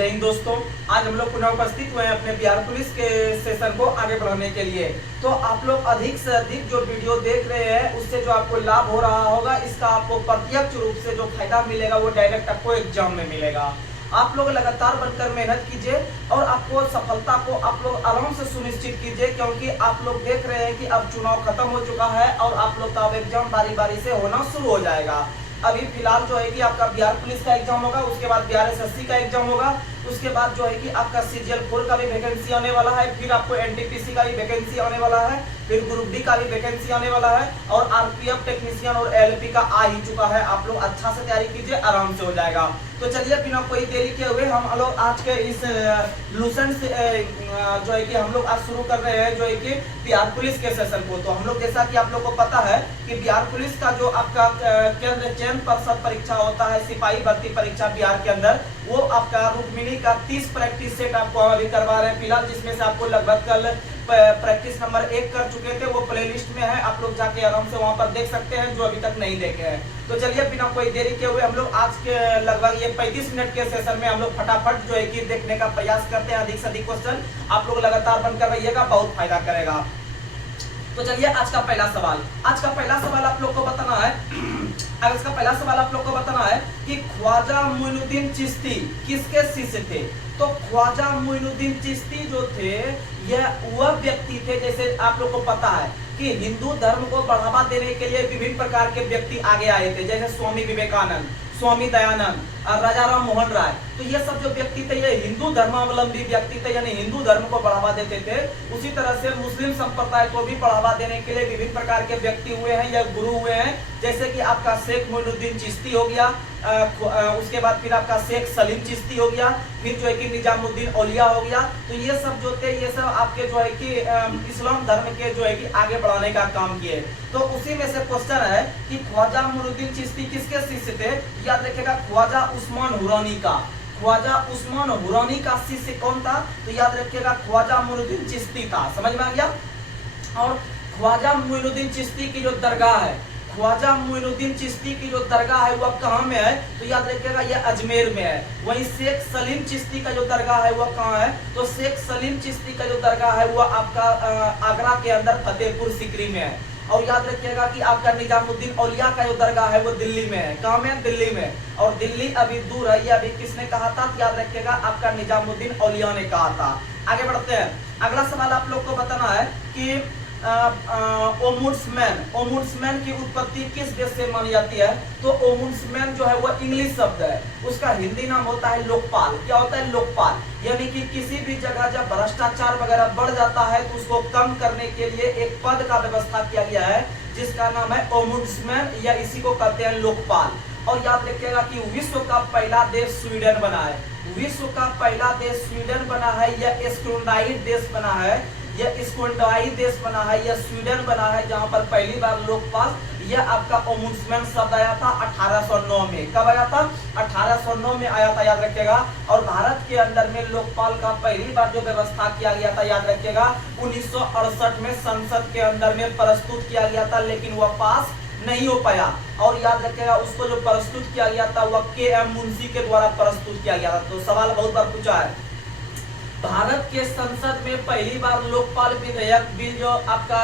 जय हिंद दोस्तों। आज हम लोग पुनः उपस्थित हुए हैं अपने बिहार पुलिस के सेशन को आगे बढ़ाने के लिए। तो आप लोग अधिक से अधिक जो वीडियो देख रहे हैं उससे जो आपको लाभ हो रहा होगा, इसका आपको प्रत्यक्ष रूप से जो फायदा मिलेगा वो डायरेक्ट आपको एग्जाम में मिलेगा। आप लोग लगातार बनकर मेहनत कीजिए और आपको सफलता को आप लोग आराम से सुनिश्चित कीजिए, क्योंकि आप लोग देख रहे हैं कि अब चुनाव खत्म हो चुका है और आप लोग का अब एग्जाम बारी बारी से होना शुरू हो जाएगा। अभी फिलहाल जो है कि आपका बिहार पुलिस का एग्जाम होगा, उसके बाद बिहार एसएससी का एग्जाम होगा, उसके बाद जो है कि आपका सीजीएल 4 का भी वैकेंसी आने वाला है, फिर आपको एनटीपीसी का भी वैकेंसी आने वाला है, फिर ग्रुप डी का भी वैकेंसी आने वाला है और आरपीएफ टेक्नीशियन और एलपी का आ ही चुका है। आप लोग अच्छा से तैयारी कीजिए, आराम से हो जाएगा। तो चलिए बिना कोई देरी के हुए हम लोग आज के इस लूसेंट से जो है कि हम लोग आज शुरू कर रहे हैं जो है कि बिहार पुलिस के सेशन को। तो हम लोग जैसा कि आप लोग को पता है कि बिहार पुलिस का जो आपका केंद्र चयन पर्षद परीक्षा होता है, सिपाही भर्ती परीक्षा बिहार के अंदर, वो आपका रुक्मिणी का 30 प्रैक्टिस सेट आपको अभी करवा रहे हैं फिलहाल, जिसमें से आपको लगभग कल प्रैक्टिस नंबर 1 कर चुके थे, वो प्लेलिस्ट में है, आप लोग जाके आराम से वहां पर देख सकते हैं जो अभी तक नहीं देखे हैं। तो चलिए बिना कोई देरी के हुए हम लोग आज के लगभग ये 35 मिनट के सेशन में हम लोग फटाफट जो है कि देखने का प्रयास करते हैं। अधिक से अधिक क्वेश्चन आप लोग लगातार बनकर रहिएगा, बहुत फायदा करेगा। तो चलिए आज का पहला सवाल आप लोग को बताना है आज का पहला सवाल आप लोग को बताना है कि ख्वाजा मोइनुद्दीन चिश्ती किसके शिष्य थे। तो ख्वाजा मोइनुद्दीन चिश्ती जो थे यह वह व्यक्ति थे, जैसे आप लोग को पता है कि हिंदू धर्म को बढ़ावा देने के लिए विभिन्न प्रकार के व्यक्ति आगे आए थे, जैसे स्वामी विवेकानंद, स्वामी दयानंद, राजा राम मोहन राय। तो ये सब जो व्यक्ति थे ये हिंदू धर्मावलंबी व्यक्ति थे, यानी हिंदू धर्म को बढ़ावा देते थे। उसी तरह से मुस्लिम संप्रदाय को भी बढ़ावा देने के लिए विभिन्न प्रकार के व्यक्ति हुए हैं या गुरु हुए हैं, जैसे कि आपका शेख मोइनुद्दीन चिश्ती हो गया, उसके बाद फिर आपका शेख सलीम चिश्ती हो गया, फिर जो है कि निजामुद्दीन औलिया हो गया। तो ये सब जो थे ये सब आपके जो है कि इस्लाम धर्म के जो है कि आगे बढ़ाने का काम किए। तो उसी में से क्वेश्चन है कि ख्वाजा मोइनुद्दीन चिश्ती किसके शिष्य थे। याद रखिएगा ख्वाजा उस्मान हुरानी का। ख्वाजा उस्मान हुरानी का शिष्य कौन था? तो याद रखिएगा ख्वाजा मोइनुद्दीन चिश्ती था। समझ में आ गया। और ख्वाजा मोइनुद्दीन चिश्ती की जो दरगाह है, ख्वाजा मोइनुद्दीन चिश्ती की जो दरगाह है वह कहाँ में है? तो याद रखिएगा यह अजमेर में है। वहीं शेख सलीम चिश्ती का जो दरगाह है वह कहाँ है? तो शेख सलीम चिश्ती का जो दरगाह है वह आपका आगरा के अंदर फतेहपुर सिकरी में है। और याद रखिएगा कि आपका निजामुद्दीन औलिया का जो दरगाह है वो दिल्ली में है। कहाँ में? दिल्ली में। और दिल्ली अभी दूर है, ये अभी किसने कहा था? याद रखिएगा आपका निजामुद्दीन औलिया ने कहा था। आगे बढ़ते हैं। अगला सवाल आप लोग को बताना है कि ओमुड्समैन की उत्पत्ति किस देश से मानी जाती है। तो ओमुड्समैन जो है वो इंग्लिश शब्द है, उसका हिंदी नाम होता है लोकपाल। क्या होता है? लोकपाल। यानी कि किसी भी जगह जब भ्रष्टाचार वगैरह बढ़ जाता है तो उसको कम करने के लिए एक पद का व्यवस्था किया गया है जिसका नाम है ओमुड्समैन, या इसी को कहते हैं लोकपाल। और याद रखिएगा कि विश्व का पहला देश स्वीडन बना है। विश्व का पहला देश स्वीडन बना है, यह स्कैंडिनेवियन देश बना है, यह स्कैंडिनेवियन देश बना है, यह स्वीडन बना है, जहां पर पहली बार लोकपाल यह आपका ओमुड्समैन शब्द आया था 1809 में। कब आया था? 1809 में आया था, याद रखिएगा। और भारत के अंदर में लोकपाल का पहली बार जो व्यवस्था किया गया था, याद रखिएगा 1968 में संसद के अंदर में प्रस्तुत किया गया था, लेकिन वह पास नहीं हो पाया। और याद रखिएगा उसको जो प्रस्तुत किया गया था वह के.एम. मुंशी के द्वारा प्रस्तुत किया गया था। तो सवाल बहुत बार पूछा है, भारत के संसद में पहली बार लोकपाल विधेयक बिल जो आपका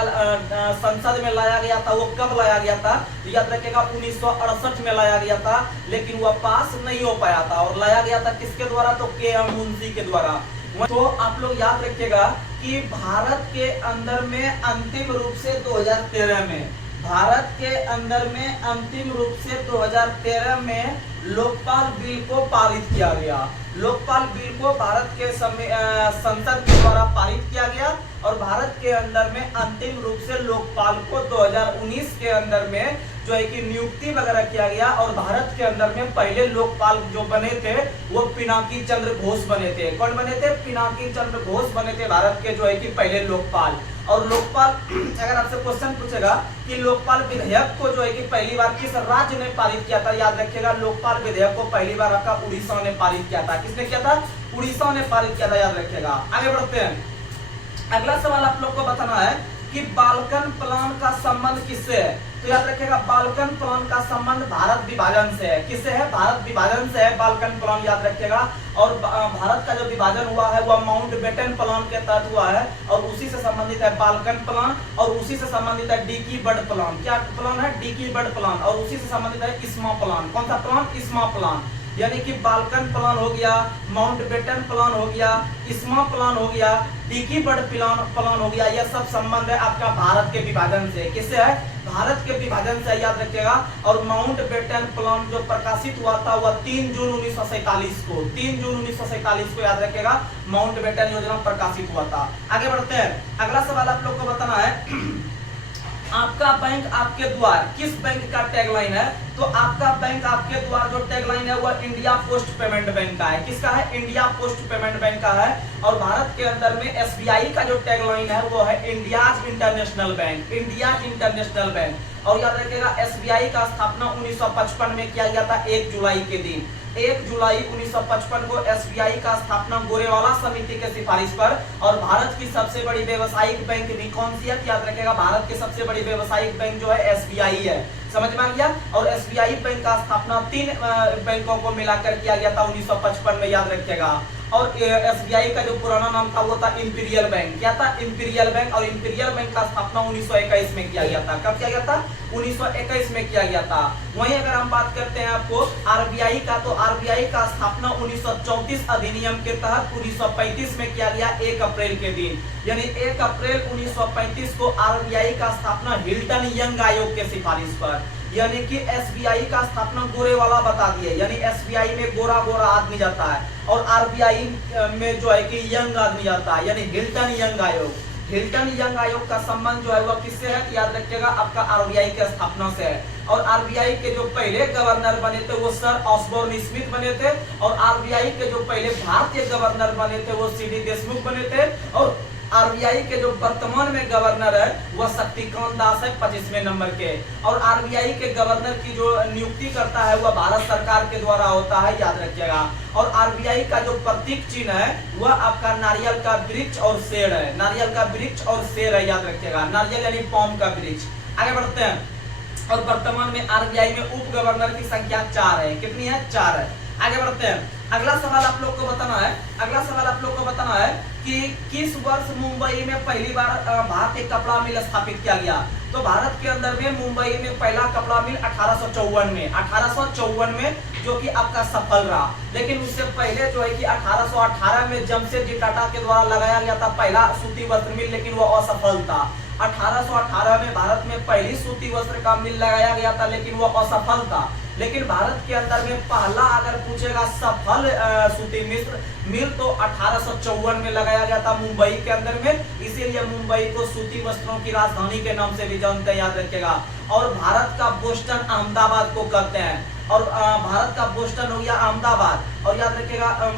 संसद में लाया गया था वो कब लाया गया था? तो याद रखिएगा 1968 में लाया गया था, लेकिन वह पास नहीं हो पाया था। और लाया गया था किसके द्वारा? तो के.एम. मुंशी के द्वारा। तो आप लोग याद रखिएगा कि भारत के अंदर में अंतिम रूप से 2013 में, भारत के अंदर में अंतिम रूप से 2013 में लोकपाल बिल को पारित किया गया। लोकपाल बिल को भारत के संसद के द्वारा पारित किया गया और भारत के अंदर में अंतिम रूप से लोकपाल को 2019 के अंदर में जो है कि नियुक्ति वगैरह किया गया। और भारत के अंदर में पहले लोकपाल जो बने थे वो पिनाकी चंद्र घोष बने थे। कौन बने थे? पिनाकी चंद्र घोष बने थे भारत के जो है कि पहले लोकपाल। और लोकपाल अगर आपसे क्वेश्चन पूछेगा कि लोकपाल विधेयक को जो है कि पहली बार किस राज्य ने पारित किया था, याद रखिएगा लोकपाल विधेयक को पहली बार आपका उड़ीसा ने पारित किया था। किसने किया था? उड़ीसा ने पारित किया था, याद रखिएगा। आगे बढ़ते हैं। अगला सवाल आप लोग को बताना है कि बाल्कन प्लान का संबंध किससे है? तो याद रखिएगा बाल्कन प्लान का संबंध भारत विभाजन से है। किससे है? भारत विभाजन से है बाल्कन प्लान, याद रखिएगा। और भारत का जो विभाजन हुआ है वह माउंटबेटन प्लान के तहत हुआ है और उसी से संबंधित है बाल्कन प्लान और उसी से संबंधित है डिकी बर्ड प्लान। क्या प्लान है? Dickie Bird plan. और उसी से संबंधित है इस्मा प्लान। कौन सा प्लान? इस्मा प्लान। यानी कि बाल्कन प्लान हो गया, माउंटबेटन प्लान हो गया, इस्मा प्लान हो गया, डिकी बर्ड प्लान हो गया। यह सब संबंध है आपका भारत के विभाजन से। किससे है? भारत के विभाजन से, याद रखिएगा। और माउंटबेटन प्लान जो प्रकाशित हुआ था वह 3 जून 1947 को, 3 जून 1947 को याद रखिएगा माउंटबेटन योजना प्रकाशित हुआ था। आगे बढ़ते हैं। अगला सवाल आप लोग को बताना है आपका बैंक आपके द्वार, किस बैंक का टैगलाइन है? तो आपका बैंक आपके द्वार जो टैगलाइन है वह इंडिया पोस्ट पेमेंट बैंक का है। किसका है? इंडिया पोस्ट पेमेंट बैंक का है। और भारत के अंदर में एसबीआई का जो टैगलाइन है वो है India's international bank, India's international bank. और याद रखिएगा एसबीआई का स्थापना 1955 में किया गया था 1 जुलाई के दिन। 1 जुलाई 1955 को एसबीआई का स्थापना गोरेवाला समिति के सिफारिश पर। और भारत की सबसे बड़ी व्यावसायिक बैंक भी कौन सी है? याद रखिएगा भारत की सबसे बड़ी व्यावसायिक बैंक जो है एसबीआई है। समझ में आ गया? और एसबीआई बैंक का स्थापना 3 बैंकों को मिलाकर किया गया था 1955 में, याद रखिएगा। और एसबीआई का जो पुराना नाम था वो था इंपीरियल बैंक। क्या था? Imperial bank. और इंपीरियल बैंक का स्थापना 1921 में किया गया था। कब किया गया था? 1921 में किया गया था। वहीं अगर हम बात करते हैं आपको आरबीआई का, तो आरबीआई का स्थापना 1934 अधिनियम के तहत 1935 में किया गया 1 अप्रैल के दिन। यानी 1 अप्रैल 1935 को आरबीआई का स्थापना हिल्टन यंग आयोग के सिफारिश पर। यानी कि एसबीआई का स्थापना गोरे वाला बता दिए, यानी एसबीआई में गोरा गोरा आदमी जाता है और आरबीआई में जो है कि यंग आदमी जाता है, यानी हिल्टन यंग आयोग। हिल्टन यंग आयोग का संबंध जो है वह किससे है? याद रखिएगा आपका आरबीआई के स्थापना से है। और आरबीआई के जो पहले गवर्नर बने थे वो सर ऑसबोर्न स्मिथ बने थे। और आरबीआई के जो पहले भारतीय गवर्नर बने थे वो सीडी देशमुख बने थे। और आरबीआई के जो वर्तमान में गवर्नर है वह शक्तिकांत दास है 25वें नंबर के। और आरबीआई के गवर्नर की जो नियुक्ति करता है वह भारत सरकार के द्वारा होता है, याद रखिएगा। और आरबीआई का जो प्रतीक चिन्ह है वह आपका नारियल का वृक्ष और शेर है, नारियल का वृक्ष और शेर है, याद रखिएगा। नारियल यानी पाम का वृक्ष। आगे बढ़ते हैं। और वर्तमान में आरबीआई में उप गवर्नर की संख्या 4 है। कितनी है? 4 है। आगे बढ़ते हैं। अगला सवाल आप लोग को बताना है, अगला सवाल आप लोग को बताना है कि किस वर्ष मुंबई में पहली बार भारतीय कपड़ा मिल स्थापित किया गया? तो भारत के अंदर में मुंबई में पहला कपड़ा मिल 1854 में, 1854 में, जो कि आपका सफल रहा। लेकिन उससे पहले जो है कि 1818 में जमशेदजी टाटा के द्वारा लगाया गया था पहला सूती वस्त्र मिल, लेकिन वह असफल था। 1818 में भारत में पहली सूती वस्त्र का मिल लगाया गया था लेकिन वह असफल था। लेकिन भारत के अंदर में पहला अगर पूछेगा सफल सूती मिल तो 1854 में लगाया गया था मुंबई के अंदर में। इसीलिए मुंबई को सूती वस्त्रों की राजधानी के नाम से भी जानते हैं, याद रखिएगा। और भारत का बोस्टन अहमदाबाद को कहते हैं। और भारत का बोस्टन हो गया अहमदाबाद। और याद रखिएगा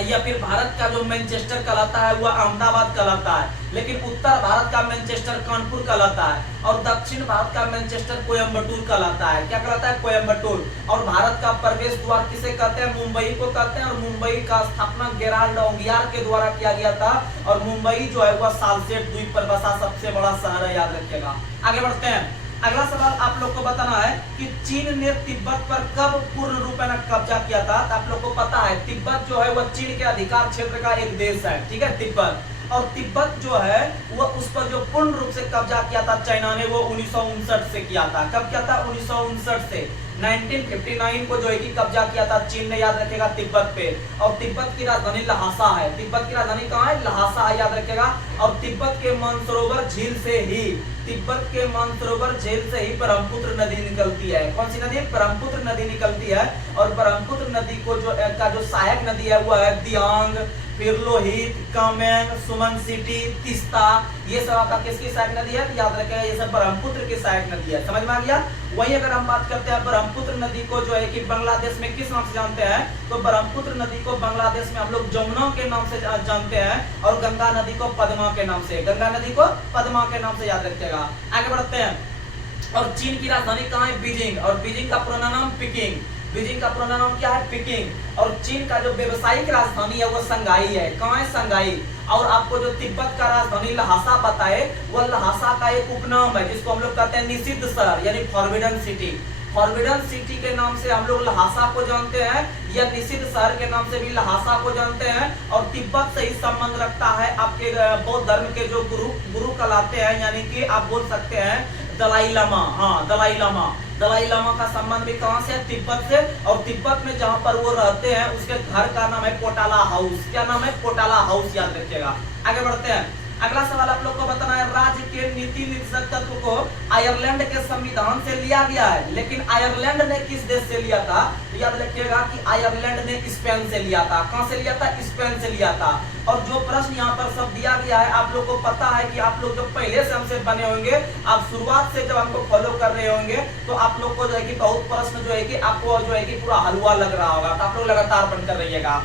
या फिर भारत का जो मैनचेस्टर कहलाता है वह अहमदाबाद कहलाता है। लेकिन उत्तर भारत का मैनचेस्टर कानपुर कहलाता है। और दक्षिण भारत का मैनचेस्टर कोयम्बटूर कहलाता है। क्या कहलाता है? कोयम्बटूर। और भारत का प्रवेश द्वार किसे कहते हैं? मुंबई को कहते हैं। और मुंबई का स्थापना गेराल्ड ओंगियार के द्वारा किया गया था। और मुंबई जो है वह सालसेट द्वीप पर बसा सबसे बड़ा शहर है, याद रखिएगा। आगे बढ़ते हैं। अगला सवाल आप लोग को बताना है कि चीन ने तिब्बत पर कब पूर्ण रूप में कब्जा किया था? तो आप लोग को पता है तिब्बत जो है वह चीन के अधिकार क्षेत्र का एक देश है, ठीक है, तिब्बत। और तिब्बत जो है वह उस पर जो पूर्ण रूप से कब्जा किया था चाइना ने, वो 1959 से किया था। कब किया था? 1959 से। 1959 को जो है कि कब्जा किया था चीन ने, याद रखेगा, तिब्बत पे। और तिब्बत की राजधानी लहासा है। तिब्बत की राजधानी कहाँ है? लहासा है, याद रखेगा। और तिब्बत के मानसरोवर झील से ही, तिब्बत के मानसरोवर झील से ही ब्रह्मपुत्र नदी निकलती है। कौन सी नदी? ब्रह्मपुत्र नदी निकलती है। और ब्रह्मपुत्र नदी को जो सहायक नदी है वो है दियांग, फिर लोहित, कामेंग, सुमन सिटी, तीस्ता। ये सब आपका किसकी सहायक नदी है? याद रखेगा ये सब ब्रह्मपुत्र की सहायक नदी है। समझ में आ गया? वहीं अगर हम बात करते हैं ब्रह्मपुत्र नदी को जो है कि बांग्लादेश में किस नाम से जानते हैं? तो ब्रह्मपुत्र नदी को बांग्लादेश में हम लोग जमुना के नाम से जानते हैं। और गंगा नदी को पद्मा के नाम से, गंगा नदी को पद्मा के नाम से याद रखिएगा। आगे बढ़ते हैं। और चीन की राजधानी कहाँ है? बीजिंग। और बीजिंग का पुराना नाम पीकिंग। बीजिंग का पुराना नाम क्या है? पीकिंग। और चीन का जो व्यवसायिक राजधानी है वो संघाई है। कहाँ है? संघाई। और आपको जो तिब्बत का राजधानी लहासा बताए, वो लहासा का एक उपनाम है जिसको हम लोग कहते हैं निषिद्ध शहर यानी फॉरबिडन सिटी। फॉरबिडन सिटी के नाम से हम लोग लहासा को जानते हैं, या निषिद्ध शहर के नाम से भी लहासा को जानते हैं। और तिब्बत से ही संबंध रखता है आपके बौद्ध धर्म के जो गुरु कहलाते हैं, यानी कि आप बोल सकते हैं दलाई लामा। हाँ, दलाई लामा। दलाई लामा का संबंध भी कहां से है? तिब्बत से। और तिब्बत में जहां पर वो रहते हैं उसके घर का नाम है पोटाला हाउस। क्या नाम है? पोटाला हाउस, याद रखिएगा। आगे बढ़ते हैं। अगला सवाल आप लोग को बताना है, राज्य के नीति निर्देशक तत्व को आयरलैंड के संविधान से लिया गया है, लेकिन आयरलैंड ने किस देश से लिया था? तो याद रखिएगा कि आयरलैंड ने स्पेन से लिया था। कहां से लिया था? स्पेन से लिया था। और जो प्रश्न यहाँ पर सब दिया गया है, आप लोग को पता है कि आप लोग जब पहले से हमसे बने होंगे, आप शुरुआत से जब हमको फॉलो कर रहे होंगे, तो आप लोग को जो है कि बहुत प्रश्न जो है कि आपको जो है कि पूरा हलवा लग रहा होगा, तो आप लोग लगातार बनकर रहिएगा।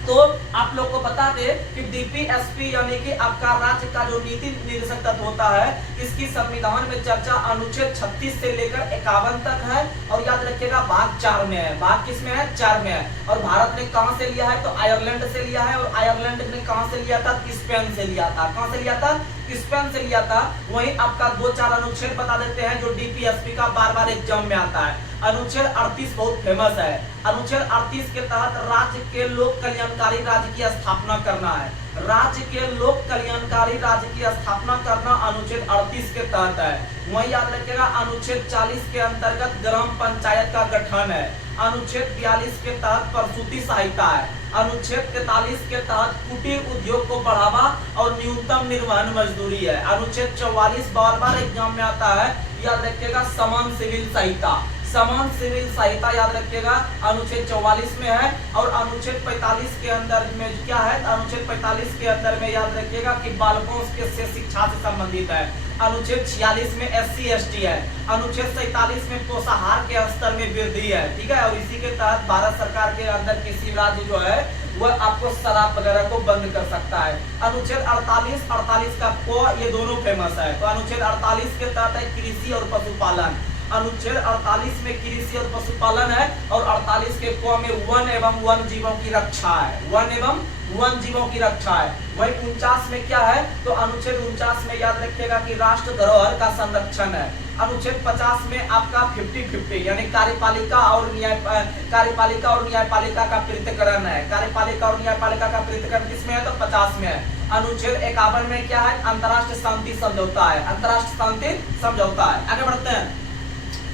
तो आप लोग को बता दे कि डीपीएसपी यानी कि आपका राज्य का जो नीति निर्देशक तत्व होता है, इसकी संविधान में चर्चा अनुच्छेद 36 से लेकर 51 तक है। और याद रखिएगा भाग 4 में है। भाग किस में है? 4 में है। और भारत ने कहां से लिया है? तो आयरलैंड से लिया है। और आयरलैंड ने कहां से लिया था? स्पेन से लिया था। कहां से लिया था? स्पेन से लिया था। वहीं आपका 2-4 अनुच्छेद बता देते हैं जो डीपीएसपी का बार बार एग्जाम में आता है। अनुच्छेद 38 बहुत फेमस है। अनुच्छेद 38 के तहत राज्य के लोक कल्याणकारी राज्य की स्थापना करना है। राज्य के लोक कल्याणकारी राज्य की स्थापना करना अनुच्छेद 38 के तहत है। वहीं याद रखिएगा अनुच्छेद 40 के अंतर्गत ग्राम पंचायत का गठन है। अनुच्छेद 42 के तहत प्रसूति सहायता है। अनुच्छेद 43 के तहत कुटीर उद्योग को बढ़ावा और न्यूनतम निर्वहन मजदूरी है। अनुच्छेद 44 बार बार एग्जाम में आता है, याद रखिएगा समान सिविल सहायता। समान सिविल सहायता याद रखिएगा अनुच्छेद 44 में है। और अनुच्छेद 45 के अंदर में क्या है? अनुच्छेद 45 के अंदर में याद रखिएगा कि बालकों से शिक्षा से संबंधित है। अनुच्छेद 46 में SC/ST है। अनुच्छेद 47 में पोषाहार के स्तर में वृद्धि है। ठीक है। और इसी के तहत भारत सरकार के अंदर किसी राज्य जो है वह आपको शराब वगैरह को बंद कर सकता है। अनुच्छेद 48 का को ये दोनों फेमस है। तो अनुच्छेद 48 के तहत है कृषि और पशुपालन। अनुच्छेद 48 में कृषि और पशुपालन है। और 48 के क में वन एवं वन जीवों की रक्षा है। वन एवं वन जीवों की रक्षा है। वही 49 में क्या है? तो अनुच्छेद 49 में याद रखिएगा कि राष्ट्र धरोहर का संरक्षण है। अनुच्छेद 50 में आपका 50-50 यानी कार्यपालिका और न्यायपालिका का पृथक्करण है। कार्यपालिका और न्यायपालिका का पृथक्करण किसमें है? तो 50 में है। अनुच्छेद 51 में क्या है? अंतर्राष्ट्रीय शांति समझौता है। अंतर्राष्ट्रीय शांति समझौता है। आगे बढ़ते हैं।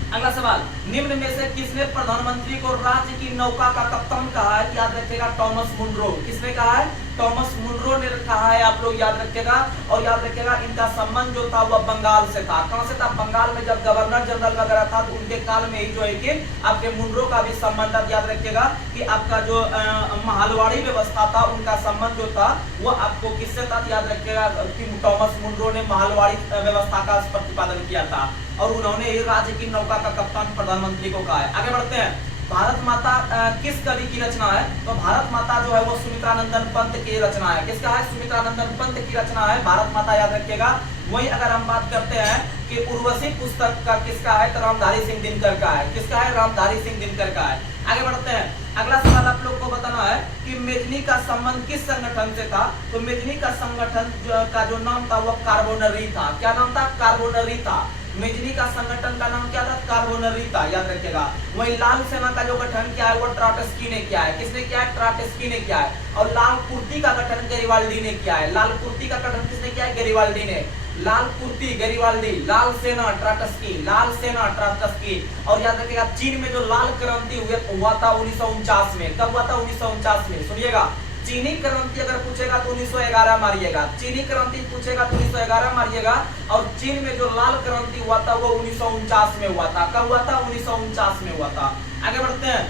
अगला सवाल, निम्न में से किसने प्रधानमंत्री को राज्य की नौका का कप्तान कहा है? याद रखिएगा टॉमस मुनरो। किसने कहा है? टॉमस मुनरो ने कहा है। आप लोग याद रखिएगा। और याद रखिएगा इनका संबंध जो था वह बंगाल से था। कहां से था? बंगाल में जब गवर्नर जनरल वगैरह था तो उनके काल में ही जो है कि आपके मुनरो का भी संबंध। आप याद रखिएगा कि आपका जो महालवाड़ी व्यवस्था था उनका संबंध जो था वो आपको किससे था? याद रखिएगा कि टॉमस मुनरो ने महालवाड़ी व्यवस्था का प्रतिपादन किया था। और उन्होंने ही राज्य की नौका का कप्तान प्रधानमंत्री को कहा है। आगे बढ़ते हैं। भारत माता किस कवि की रचना है? तो भारत माता जो है वो सुमित्रानंदन पंत की रचना है। किसका है? सुमित्रानंदन पंत की रचना है भारत माता, याद रखिएगा। वहीं अगर हम बात करते हैं कि उर्वशी पुस्तक का किसका है? तो रामधारी सिंह दिनकर का है। किसका है? रामधारी सिंह दिनकर का है। आगे बढ़ते हैं। अगला सवाल आप लोग को बताना है कि मेजनी का संबंध किस संगठन से था? तो मेजनी का संगठन का जो नाम था वह कार्बोनरी था। क्या नाम था? कार्बोनरी था। मेजनी का संगठन का नाम क्या था? कार्बोनरी था, याद रखिएगा। वहीं लाल सेना का जो गठन किया है वो ट्राटस्की ने किया है। किसने किया है? ट्राटस्की ने किया है। और लाल कुर्ती का गठन गैरिबाल्डी ने किया है। लाल कुर्ती का गठन किसने किया है? गैरिबाल्डी ने। लाल कुर्ती गैरिबाल्डी, लाल सेना ट्राटस्की, लाल सेना ट्राटस्की। और याद रखिएगा चीन में जो लाल क्रांति हुआ था 1949 में। कब हुआ था? 1949 में। सुनिएगा, चीनी क्रांति अगर पूछेगा तो 1911 मारिएगा। चीनी क्रांति पूछेगा तो 1911 मारिएगा। और चीन में जो लाल क्रांति हुआ था वो 1949 में हुआ था। कब हुआ था? 1949 में हुआ था। आगे बढ़ते हैं।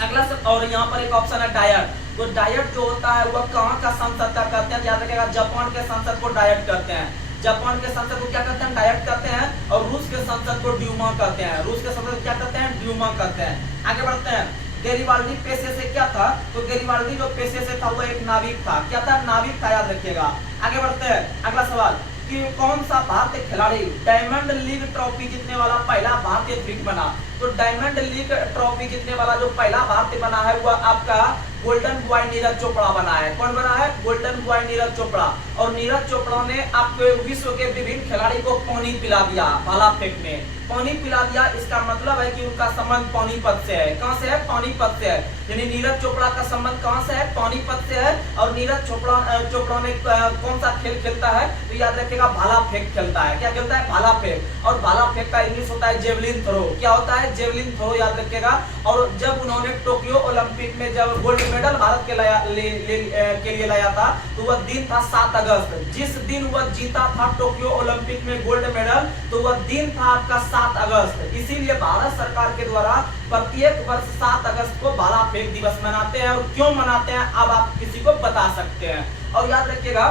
अगला और यहाँ पर एक ऑप्शन है डायट। तो डायट जो होता है वह कहाँ का संसद का कहते हैं? याद रखिएगा जापान के संसद को डायट कहते हैं। जापान के संसद को क्या कहते हैं? डायट कहते हैं। और रूस के संसद को ड्यूमा कहते हैं। रूस के संसद को क्या कहते हैं? ड्यूमा कहते हैं। आगे बढ़ते हैं। गैरिबाल्डी पेशे से क्या था? तो गैरिबाल्डी जो पेशे से था वो एक नाविक था। क्या था? नाविक था, याद रखिएगा। आगे बढ़ते हैं। अगला सवाल, कि कौन सा भारतीय खिलाड़ी डायमंड लीग ट्रॉफी जीतने वाला पहला भारतीय एथलीट बना। तो डायमंड लीग ट्रॉफी जीतने वाला जो पहला भारतीय बना है वह आपका गोल्डन बॉय नीरज चोपड़ा बना है। कौन बना है? Golden boy Neeraj Chopra. और नीरज चोपड़ा ने आपके विश्व के विभिन्न खिलाड़ी को पानी पिला दिया भाला फेंक में, पानी पिला दिया। इसका मतलब है कि उनका संबंध पानीपत से है। कहां से है? पानीपत से है। यानी नीरज चोपड़ा का संबंध कहां से है? पानीपत से है। और नीरज चोपड़ा ने कौन सा खेल खेलता है? तो याद रखिएगा भाला फेंक खेलता है। क्या खेलता है? भाला फेंक। और भाला फेंक का इंग्लिश होता है जेवलिन थ्रो। क्या होता है? जेवलिन थ्रो, याद रखिएगा। और जब उन्होंने टोक्यो ओलंपिक में जब गोल्ड मेडल भारत के लिए लाया था तो वह दिन था 7 अगस्त। जिस दिन वह जीता था टोक्यो ओलंपिक में गोल्ड मेडल, तो वह दिन था आपका 7 अगस्त। इसीलिए भारत सरकार के द्वारा प्रत्येक वर्ष 7 अगस्त को भाला फेंक दिवस मनाते हैं। और क्यों मनाते हैं अब आप किसी को बता सकते हैं। और याद रखिएगा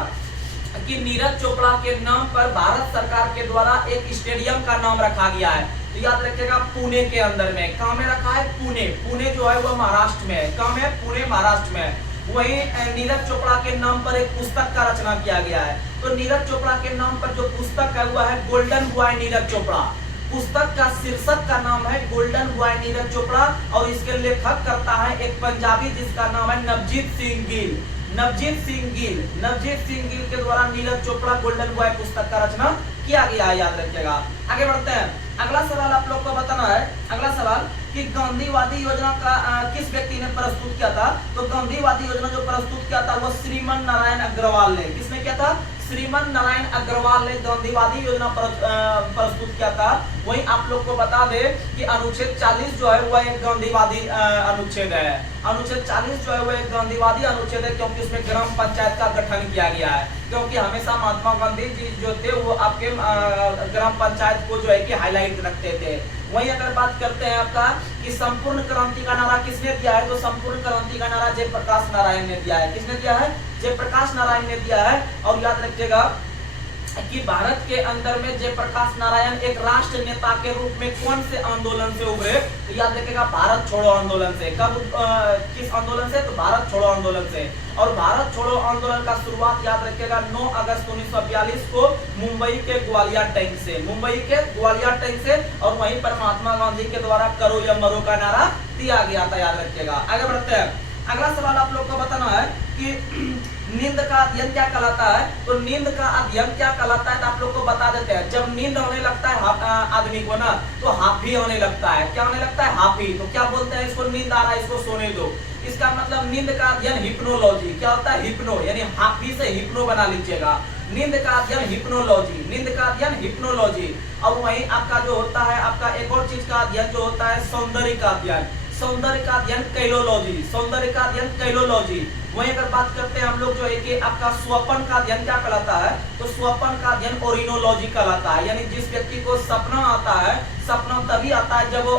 कि नीरज चोपड़ा के नाम पर भारत सरकार के द्वारा एक स्टेडियम का नाम रखा गया है। तो याद रखिएगा पुणे के अंदर में। कहां में रखा है? पुणे। पुणे जो है वह महाराष्ट्र में है। कहां में? पुणे महाराष्ट्र में। वहीं नीरज चोपड़ा के नाम पर एक पुस्तक का रचना किया गया है। तो नीरज चोपड़ा के नाम पर जो पुस्तक है वह है गोल्डन बॉय नीरज चोपड़ा। पुस्तक का शीर्षक का नाम है गोल्डन बॉय नीरज चोपड़ा। और इसके लेखक करता है एक पंजाबी जिसका नाम है नवजीत सिंह गिल। नवजीत सिंह गिल के द्वारा नीरज चोपड़ा गोल्डन बॉय पुस्तक का रचना किया गया है। याद रखिएगा। आगे बढ़ते हैं। अगला सवाल आप लोग को बताना है। अगला सवाल कि गांधीवादी योजना का किस व्यक्ति ने प्रस्तुत किया था? तो गांधीवादी योजना जो प्रस्तुत किया था वो श्रीमन नारायण अग्रवाल ने। किसने किया था? श्रीमन नारायण अग्रवाल ने गांधीवादी योजना प्रस्तुत किया था। वहीं आप लोग को बता दे कि अनुच्छेद 40 जो है वह एक गांधीवादी अनुच्छेद है। अनुच्छेद 40 जो है वह एक गांधीवादी अनुच्छेद है, क्योंकि उसमें ग्राम पंचायत का गठन किया गया है। क्योंकि हमेशा महात्मा गांधी जी जो थे वो आपके ग्राम पंचायत को जो है कि हाईलाइट रखते थे। वहीं अगर बात करते हैं आपका कि संपूर्ण क्रांति का नारा किसने दिया है? तो संपूर्ण क्रांति का नारा जयप्रकाश नारायण ने दिया है। किसने दिया है? जयप्रकाश नारायण ने दिया है। और याद रखिएगा कि भारत के अंदर में जयप्रकाश नारायण एक राष्ट्र नेता के रूप में कौन से आंदोलन से उभरे? तो याद रखिएगा भारत छोड़ो आंदोलन से। कब किस आंदोलन से? तो भारत छोड़ो आंदोलन से। और भारत छोड़ो आंदोलन का शुरुआत याद रखिएगा 9 अगस्त 1942 को मुंबई के ग्वालियर टैंक से। मुंबई के ग्वालियर टैंक से। और वहीं पर महात्मा गांधी के द्वारा करो या मरो का नारा दिया गया था। याद रखिएगा। आगे बढ़ते हैं। अगला सवाल आप लोग को बताना है कि नींद का अध्ययन क्या कहलाता है? तो नींद का अध्ययन क्या कहलाता है? तो आप लोग को बता देते हैं। जब नींद होने लगता है आदमी को ना, तो हाफी होने लगता है। क्या होने लगता है? हाफी। तो क्या बोलते हैं? इसको नींद आ रहा है, इसको सोने दो। इसका मतलब नींद का अध्ययन हिप्नोलॉजी। क्या होता है? हिप्नो, यानी हाफी से हिप्नो बना लीजिएगा। नींद का अध्ययन हिप्नोलॉजी। नींद का अध्ययन हिप्नोलॉजी। और वहीं आपका जो होता है आपका एक और चीज का अध्ययन जो होता है सौंदर्य का अध्ययन। सौंदर्य का अध्ययन कैलोलॉजी। सौंदर्य का अध्ययन कैलोलॉजी। वहीं अगर बात करते हैं हम लोग जो है कि आपका स्वप्न का अध्ययन क्या कहलाता है? तो स्वप्न का अध्ययन ओरिनोलॉजी कहलाता है। यानी जिस व्यक्ति को सपना आता है, सपना तभी आता है जब वो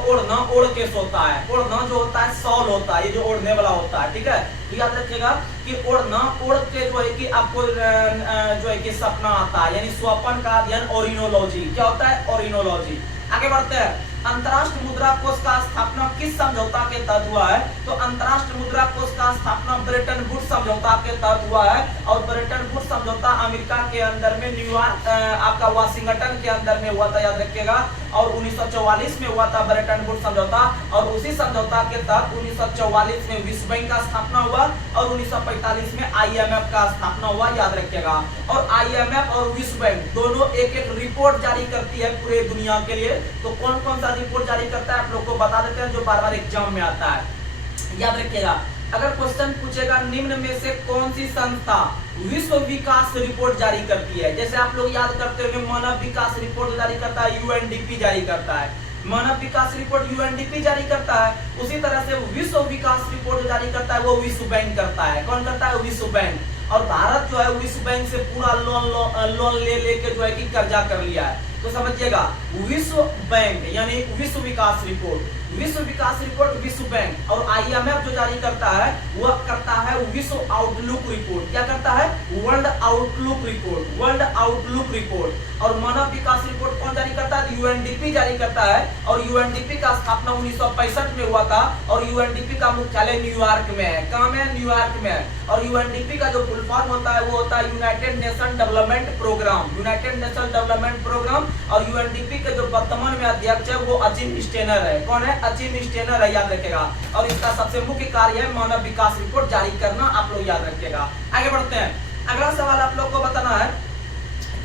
ओढ़ के सोता है। ओढ़ना जो होता है सॉल होता है, ये जो ओढ़ने वाला होता है। ठीक है, तो याद रखिएगा कि ओढ़ के जो है कि आपको जो है कि सपना आता है। यानी स्वप्न का अध्ययन ओरिनोलॉजी। क्या होता है? ओरिनोलॉजी। आगे बढ़ते हैं। अंतरराष्ट्रीय मुद्रा कोष का स्थापना किस समझौता के तहत हुआ है? तो अंतरराष्ट्रीय मुद्रा कोष का स्थापना ब्रेटन वुड्स समझौता के तहत हुआ है। और ब्रेटन वुड्स समझौता अमेरिका के अंदर में न्यूयॉर्क आपका वाशिंगटन के अंदर में हुआ था। याद रखिएगा। और 1944 में हुआ था ब्रेटन वुड्स समझौता। और उसी समझौता के तहत 1944 में विश्व बैंक का स्थापना हुआ। और 1945 में IMF का स्थापना हुआ। याद रखिएगा। और IMF और विश्व बैंक दोनों एक एक रिपोर्ट जारी करती है पूरे दुनिया के लिए। तो कौन कौन सा रिपोर्ट जारी करता है आप लोग को बता देते हैं, जो बार बार एग्जाम में आता है। याद रखिएगा। अगर क्वेश्चन पूछेगा निम्न में से कौन सी संस्था विश्व विकास रिपोर्ट जारी करती है? जैसे आप लोग याद करते होंगे मानव विकास रिपोर्ट जारी करता है UNDP जारी करता है। मानव विकास रिपोर्ट UNDP जारी करता है। उसी तरह से विश्व विकास रिपोर्ट जारी करता है वो विश्व बैंक करता है। कौन करता है? विश्व बैंक। और भारत जो है विश्व बैंक से पूरा लोन ले लेके जो है कि कर्जा कर लिया है। तो समझिएगा विश्व बैंक यानी विश्व विकास रिपोर्ट, विश्व विकास रिपोर्ट विश्व बैंक, और IMF जो जारी करता है वह करता है विश्व आउटलुक रिपोर्ट। क्या करता है? World outlook report, world outlook report. और मानव विकास रिपोर्ट कौन जारी करता है? UNDP जारी करता है। और UNDP का स्थापना 1965 में हुआ था और UNDP का मुख्यालय न्यूयॉर्क में है। कहाँ में? न्यूयॉर्क में है। और UNDP का जो फुल फॉर्म होता है वो होता है united nation development programme, united nation development programme. और UNDP के जो वर्तमान में अध्यक्ष है वो अजिम स्टेनर है। कौन है? अजिम स्टेनर है, याद रखेगा। और इसका सबसे मुख्य कार्य है मानव विकास रिपोर्ट जारी करना, आप लोग याद रखिएगा। आगे बढ़ते हैं। अगला सवाल आप लोग को बताना है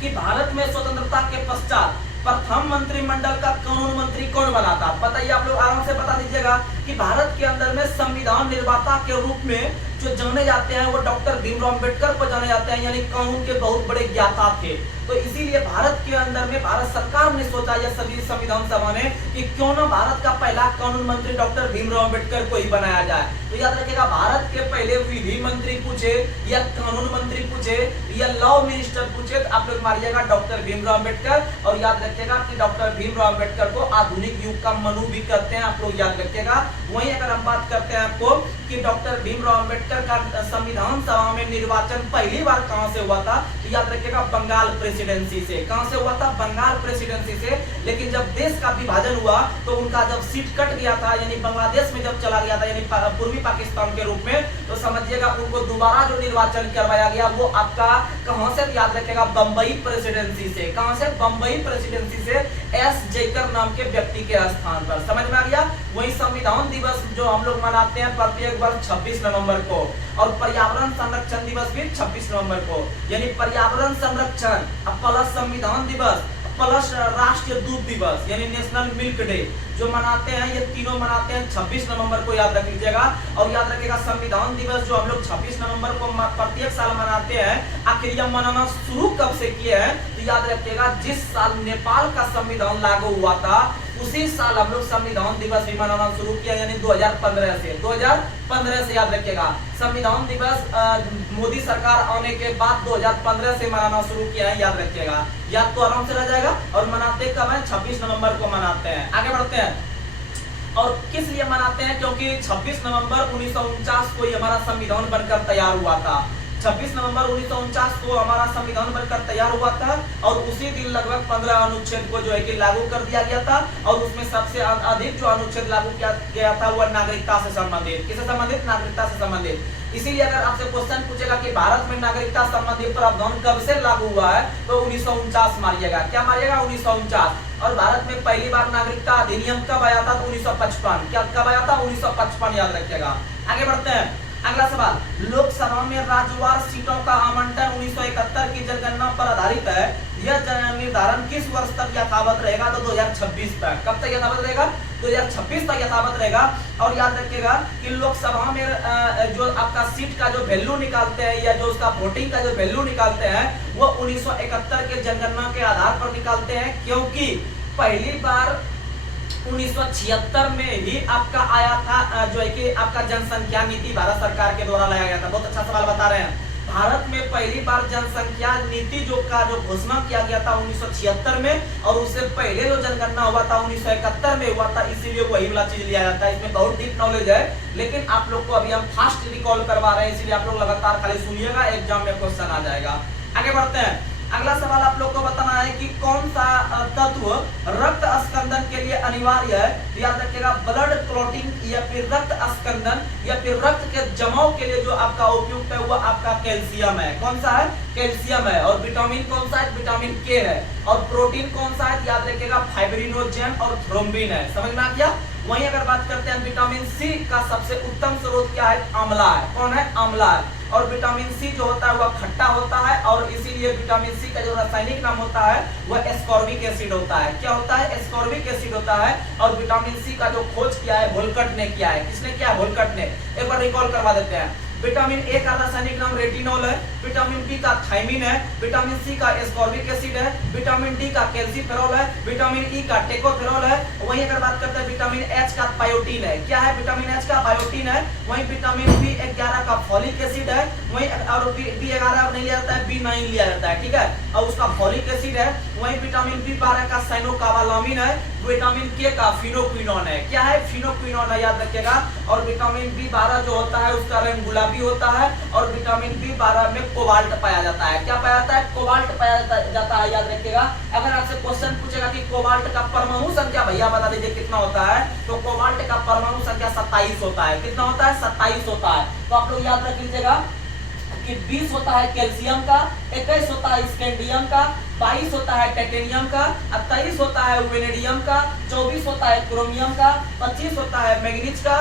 कि भारत में स्वतंत्रता के पश्चात प्रथम मंत्रिमंडल का कानून मंत्री कौन बना था? बताइए, आप लोग आराम से बता दीजिएगा कि भारत के अंदर में संविधान निर्माता के रूप में जो जाने जाते हैं वो डॉक्टर भीमराव अंबेडकर को जाने जाते हैं, यानी कानून के बहुत बड़े ज्ञाता थे। तो इसीलिए भारत के अंदर में भारत सरकार ने सोचा, या सभी संविधान सभा ने, कि क्यों ना भारत का पहला कानून मंत्री डॉक्टर भीमराव अंबेडकर को ही बनाया जाए। तो याद रखिएगा, भारत के पहले विधि मंत्री पूछे या कानून मंत्री पूछे या लॉ मिनिस्टर पूछे तो आप लोग मारिएगा डॉक्टर भीमराव अंबेडकर। और याद रखिएगा कि डॉक्टर भीमराव अंबेडकर को आधुनिक युग का मनु भी कहते हैं, आप लोग याद रखिएगा। वहीं अगर हम बात करते हैं आपको कि डॉक्टर भीमराव अंबेडकर का संविधान सभा में निर्वाचन पहली बार कहां से हुआ था, तो याद रखिएगा बंगाल प्रेसिडेंसी से। कहां से हुआ था? बंगाल प्रेसिडेंसी से। लेकिन जब देश का विभाजन हुआ तो उनका जब सीट कट गया था, यानी बांग्लादेश में जब चला गया था, यानी पूर्वी पाकिस्तान के रूप में, तो समझिएगा उनको दोबारा जो निर्वाचन करवाया गया वो आपका कहां से? याद रखिएगा बंबई प्रेसिडेंसी से। कहां से? बंबई प्रेसिडेंसी से एस जयकर नाम के व्यक्ति के स्थान पर। समझ में आ गया? वही संविधान दिवस जो हम लोग मनाते हैं प्रत्येक वर्ष 26 नवंबर को, और पर्यावरण संरक्षण दिवस भी 26 नवंबर को, यानी पर्यावरण संरक्षण प्लस संविधान दिवस प्लस राष्ट्रीय दूध दिवस यानी नेशनल मिल्क डे जो मनाते हैं, ये तीनों मनाते हैं 26 नवंबर को, याद रख लीजिएगा। और याद रखिएगा संविधान दिवस जो हम लोग 26 नवंबर को प्रत्येक साल मनाते हैं, आखिर यह मनाना शुरू कब से किए हैं? तो याद रखिएगा जिस साल नेपाल का संविधान लागू हुआ था उसी साल हम लोग संविधान दिवस भी मनाना शुरू किया, यानी 2015 से। 2015 से याद रखिएगा संविधान दिवस मोदी सरकार आने के बाद 2015 से मनाना शुरू किया है, याद रखिएगा। याद तो आराम से रह जाएगा। और मनाते कब है? 26 नवंबर को मनाते हैं। आगे बढ़ते हैं। और किस लिए मनाते हैं? क्योंकि 26 नवंबर 1949 को हमारा संविधान बनकर तैयार हुआ था। 26 नवंबर 1949 को हमारा संविधान बनकर तैयार हुआ था और उसी दिन लगभग 15 अनुच्छेद को जो है कि लागू कर दिया गया था। और उसमें सबसे अधिक जो अनुच्छेद लागू किया गया था वह नागरिकता से संबंधित। किससे संबंधित? नागरिकता से संबंधित। इसीलिए अगर आपसे क्वेश्चन पूछेगा कि भारत में नागरिकता संबंधी प्रावधान कब से लागू हुआ है, तो 1949 मारिएगा। क्या मारिएगा? 1949। और भारत में पहली बार नागरिकता अधिनियम कब आया था? तो 1955। क्या कब आया था? 1955, याद रखिएगा। आगे बढ़ते हैं। अगला सवाल, लोकसभा में राज्यवार सीटों का आवंटन 1971 की जनगणना पर आधारित है। यह निर्धारण किस वर्ष तक यथावत रहेगा? तो 2026 तक। कब तक यथावत रहेगा? 2026 तक यथावत रहेगा। और याद रखिएगा कि लोकसभा में जो आपका सीट का जो वैल्यू निकालते हैं या जो उसका वोटिंग का जो वैल्यू निकालते हैं वो 1971 के जनगणना के आधार पर निकालते हैं, क्योंकि पहली बार 1976 में ही आपका आया था जो है कि आपका जनसंख्या नीति भारत सरकार के द्वारा लाया गया था। बहुत अच्छा सवाल बता रहे हैं। भारत में पहली बार जनसंख्या नीति जो घोषणा किया गया था 1976 में, और उससे पहले जो जनगणना हुआ था 1971 में हुआ था, इसीलिए वही वाला चीज लिया जाता है। इसमें बहुत डीप नॉलेज है, लेकिन आप लोग को अभी हम फास्ट रिकॉल करवा रहे हैं, इसलिए आप लोग लगातार खाली सुनिएगा, एग्जाम में क्वेश्चन आ जाएगा। आगे बढ़ते हैं। अगला सवाल आप लोग को बताना है कि कौन सा तत्व रक्त स्कंदन के लिए अनिवार्य है। याद रखिएगा ब्लड क्लॉटिंग या फिर रक्त स्कंदन या फिर रक्त के जमाव के लिए जो आपका उपयुक्त है वो आपका कैल्शियम है। कौन सा है? कैल्शियम है। और विटामिन कौन सा है? विटामिन के है। और प्रोटीन कौन सा है? याद रखिएगा फाइब्रिनोजेन और थ्रोम्बिन है। समझ में आ गया? वहीं अगर बात करते हैं विटामिन सी का सबसे उत्तम स्रोत क्या है? आंवला है। कौन है? आंवला है। और विटामिन सी जो होता है वह खट्टा होता है, और इसीलिए विटामिन सी का जो रासायनिक नाम होता है वह एस्कॉर्बिक एसिड होता है। क्या होता है? एस्कॉर्बिक एसिड होता है। और विटामिन सी का जो खोज किया है वोल्कट ने किया है। किसने किया है? वोल्कट ने। एक बार रिकॉल करवा देते हैं। विटामिन ए का रासायनिक नाम रेटिनॉल है, विटामिन बी का थायमिन है, विटामिन सी का एस्कॉर्बिक एसिड है, विटामिन डी का कैल्सीफेरॉल है, विटामिन ई का टेकोफेरॉल है। वहीं अगर बात करते हैं विटामिन एच का बायोटीन है। क्या है? विटामिन एच का बायोटीन है। वहीं विटामिन बी11 का फॉलिक एसिड है। वहीं और बी11 नहीं लिया जाता है, B9 लिया जाता है, ठीक है। और उसका फॉलिक एसिड है। वहीं विटामिन B12 का साइनोकाबालामिन है, विटामिन K का फिनोक्विनोन है। क्या है? फिनोक्विनोन है, याद रखिएगा। और विटामिन B12 जो होता है उसका रंग गुलाबी होता है और विटामिन B12 में कोबाल्ट पाया जाता है। क्या पाया जाता है? कोबाल्ट पाया जाता है, याद रखिएगा। अगर आपसे क्वेश्चन पूछेगा कि कोबाल्ट का परमाणु संख्या भैया बता दीजिए कितना होता है, तो कोबाल्ट का परमाणु संख्या 27 होता है। कितना होता है? 27 होता है। तो आप लोग याद रख लीजिएगा कि 20 होता है कैल्शियम का, 21 होता है स्कैंडियम का, 22 होता है टाइटेनियम का, 23 होता है वेनेडियम का, 24 होता है क्रोमियम का, 25 होता है मैग्नीज का,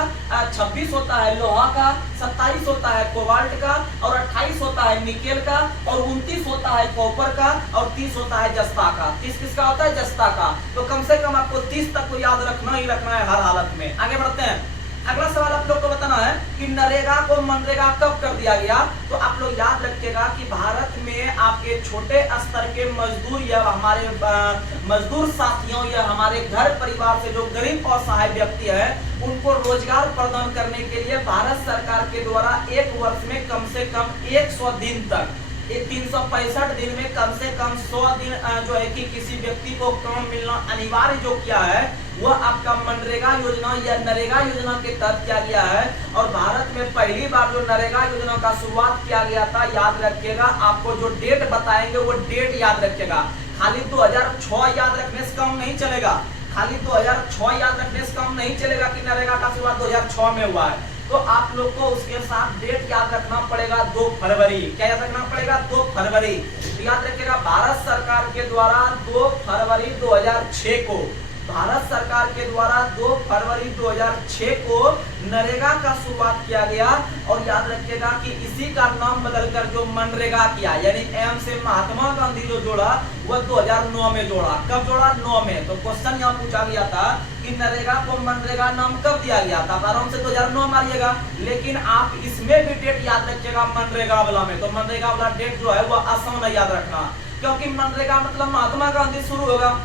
26 होता है लोहा का, 27 होता है कोबाल्ट का और 28 होता है निकेल का और 29 होता है कॉपर का और 30 होता है जस्ता का। 30 किसका होता है? जस्ता का। तो कम से कम आपको 30 तक को याद रखना ही रखना है हर हालत में। आगे बढ़ते हैं। अगला सवाल आप लोग को बताना है कि नरेगा को मनरेगा कब कर दिया गया। तो आप लोग याद रखिएगा कि भारत में आपके छोटे स्तर के मजदूर या हमारे मजदूर साथियों या हमारे घर परिवार से जो गरीब और असहाय व्यक्ति है उनको रोजगार प्रदान करने के लिए भारत सरकार के द्वारा एक वर्ष में कम से कम 100 दिन तक 365 दिन में कम से कम 100 दिन जो है कि किसी व्यक्ति को काम मिलना अनिवार्य जो किया है वह आपका मनरेगा योजना या नरेगा योजना के तहत किया गया है। और भारत में पहली बार जो नरेगा योजना का शुरुआत किया गया था, याद रखिएगा। आपको जो डेट बताएंगे वो डेट याद रखिएगा। खाली 2006 याद रखने से काम नहीं चलेगा। खाली 2006 याद रखने से काम नहीं चलेगा कि नरेगा का शुरुआत 2006 में हुआ है। तो आप लोग को उसके साथ डेट याद रखना पड़ेगा 2 फरवरी। क्या याद रखना पड़ेगा? 2 फरवरी। तो याद रखिएगा भारत सरकार के द्वारा 2 फरवरी 2006 को भारत सरकार के द्वारा 2 फरवरी 2006 को नरेगा का शुरुआत किया गया। और याद रखिएगा कि इसी का नाम बदलकर जो मनरेगा किया, यानी एम से महात्मा गांधी जो जोड़ा वह 2009 में जोड़ा। कब जोड़ा? 9 में। तो क्वेश्चन यहाँ पूछा गया था कि नरेगा को मनरेगा नाम कब दिया गया था? आराम से 2009 मारिएगा। लेकिन आप इसमें भी डेट याद रखिएगा मनरेगा वाला में। तो मनरेगा वाला डेट जो है वह आसान है याद रखना, क्योंकि मनरेगा मतलब महात्मा गांधी शुरू होगा,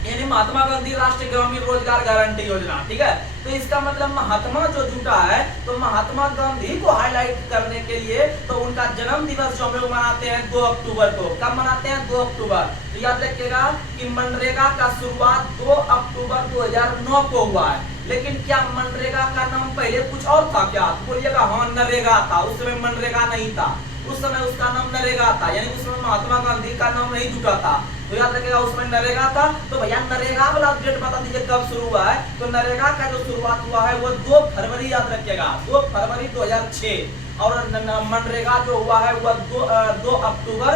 यानी महात्मा गांधी राष्ट्रीय ग्रामीण रोजगार गारंटी योजना। ठीक है, तो इसका मतलब महात्मा जो जुटा है तो महात्मा गांधी को हाईलाइट करने के लिए तो उनका जन्म दिवस जो हम लोग मनाते हैं 2 अक्टूबर को। कब मनाते हैं? 2 अक्टूबर। तो याद रखिएगा कि मनरेगा का शुरुआत 2 अक्टूबर 2009 को हुआ है। लेकिन क्या मनरेगा का नाम पहले कुछ और था क्या? बोलिएगा हाँ, नरेगा था। उस समय मनरेगा नहीं था, उस समय उसका नाम नरेगा था, यानी उस समय महात्मा गांधी का नाम नहीं जुटा था। तो याद रखिएगा उसमें नरेगा था। तो भैया नरेगा वाला डेट बता दीजिए कब शुरू हुआ है। तो नरेगा का जो शुरुआत हुआ है वो 2 फरवरी, याद रखिएगा 2 फरवरी 2006। और मनरेगा जो हुआ है वह 2 अक्टूबर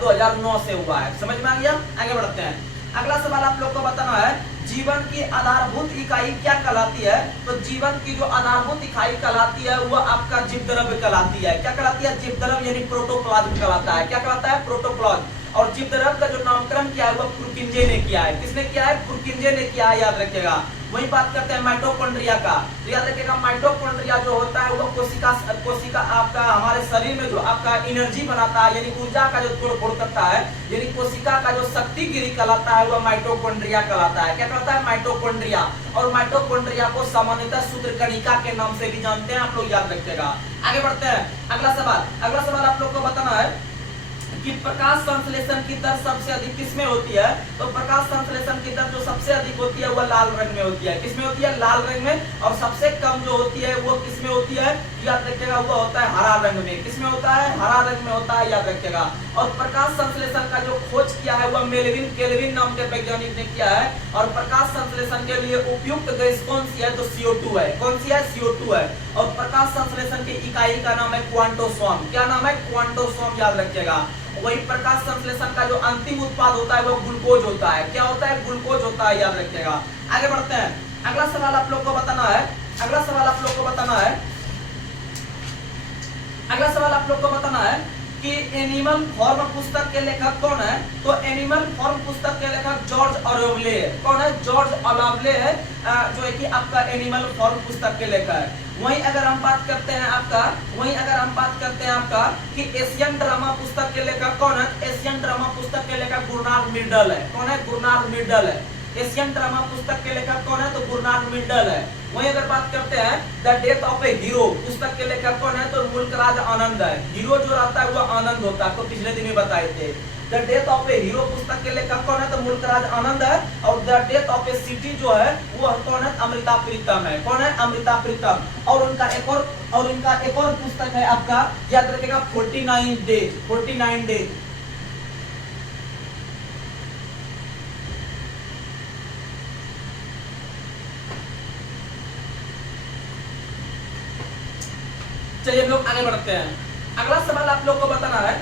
2009 से हुआ है। समझ में आ गया? आगे बढ़ते हैं। अगला सवाल आप लोग को बताना है, जीवन की आधारभूत इकाई क्या कहलाती है। तो जीवन की जो आधारभूत इकाई कहलाती है वह आपका जीवद्रव्य कहलाती है। क्या कहलाती है? जीवद्रव्य यानी प्रोटोप्लाज्म कहलाता है। क्या कहलाता है? प्रोटोप्लाज्म। और जीवद्रव्य का जो नामकरण किया है वह पुरकिंजे ने किया है। किसने किया है? पुरकिंजे ने किया है, याद रखिएगा। वही बात करते हैं माइटोकॉन्ड्रिया का। तो याद रखिएगा माइटोकॉन्ड्रिया जो होता है वो कोशिका आपका हमारे शरीर में जो आपका एनर्जी बनाता है, यानी ऊर्जा का जो तोड़ करता है, यानी कोशिका का जो शक्ति गिरी कहलाता है वह माइटोकॉन्ड्रिया कहलाता है। क्या कहलाता है? माइटोकॉन्ड्रिया। और माइटोकॉन्ड्रिया को सामान्यतः सूत्रकणिका के नाम से भी जानते हैं, आप लोग याद रखिएगा। आगे बढ़ते हैं। अगला सवाल आप लोग को बताना है कि प्रकाश संश्लेषण की दर सबसे अधिक किसमें होती है। तो प्रकाश संश्लेषण की दर जो सबसे अधिक होती है वह लाल रंग में होती है। किसमें होती है? लाल रंग में। और सबसे कम जो होती है वो किसमें होती है? याद रखिएगा वो होता है हरा रंग में। किसमें होता है? हरा रंग में होता है, याद रखिएगा। और प्रकाश संश्लेषण का जो खोज किया है वह मेलविन केल्विन नाम के वैज्ञानिक ने किया है। और प्रकाश संश्लेषण के लिए उपयुक्त गैस कौन सी है? तो CO2 है। कौन सी है? CO2 है। और प्रकाश संश्लेषण की इकाई का नाम है क्वांटोसोम। क्या नाम है? क्वांटोसोम, याद रखिएगा। वही प्रकाश संश्लेषण का जो अंतिम उत्पाद होता है वो ग्लूकोज होता है। क्या होता है? ग्लूकोज होता है, याद रखिएगा। आगे बढ़ते हैं। अगला सवाल आप लोग को बताना है कि एनिमल फॉर्म पुस्तक के लेखक कौन है। तो एनिमल फॉर्म पुस्तक के लेखक जॉर्ज ऑरवेले है। कौन है? जॉर्ज ऑरवेले है, जो है कि आपका एनिमल फॉर्म पुस्तक के लेखक है। वहीं अगर हम बात करते हैं आपका कि एशियन ड्रामा पुस्तक के लेखक कौन है। एशियन ड्रामा पुस्तक के लेखक गुरनार्ड मिर्डल है। कौन है? गुरनार्ड मिर्डल है। एशियन ड्रामा पुस्तक के लेखक कौन है? तो गुरनार्ड मिर्डल है। वहीं अगर बात करते हैं the death of A hero, पुस्तक के लेखक कौन है? तो मुल्कराज आनंद है। हीरो जो रहता है वो आनंद होता है, तो पिछले दिन में बताए थे। The death of A hero पुस्तक के लेखक कौन है? तो मुल्कराज आनंद है। और the death of A city जो है वो कौन है? अमृता प्रीतम है। कौन है? अमृता प्रीतम। और उनका एक और पुस्तक है आपका, याद रखिएगा, 49 डेज, 49 डेज। चलिए हम लोग आगे बढ़ते हैं। अगला सवाल आप लोग को बताना है,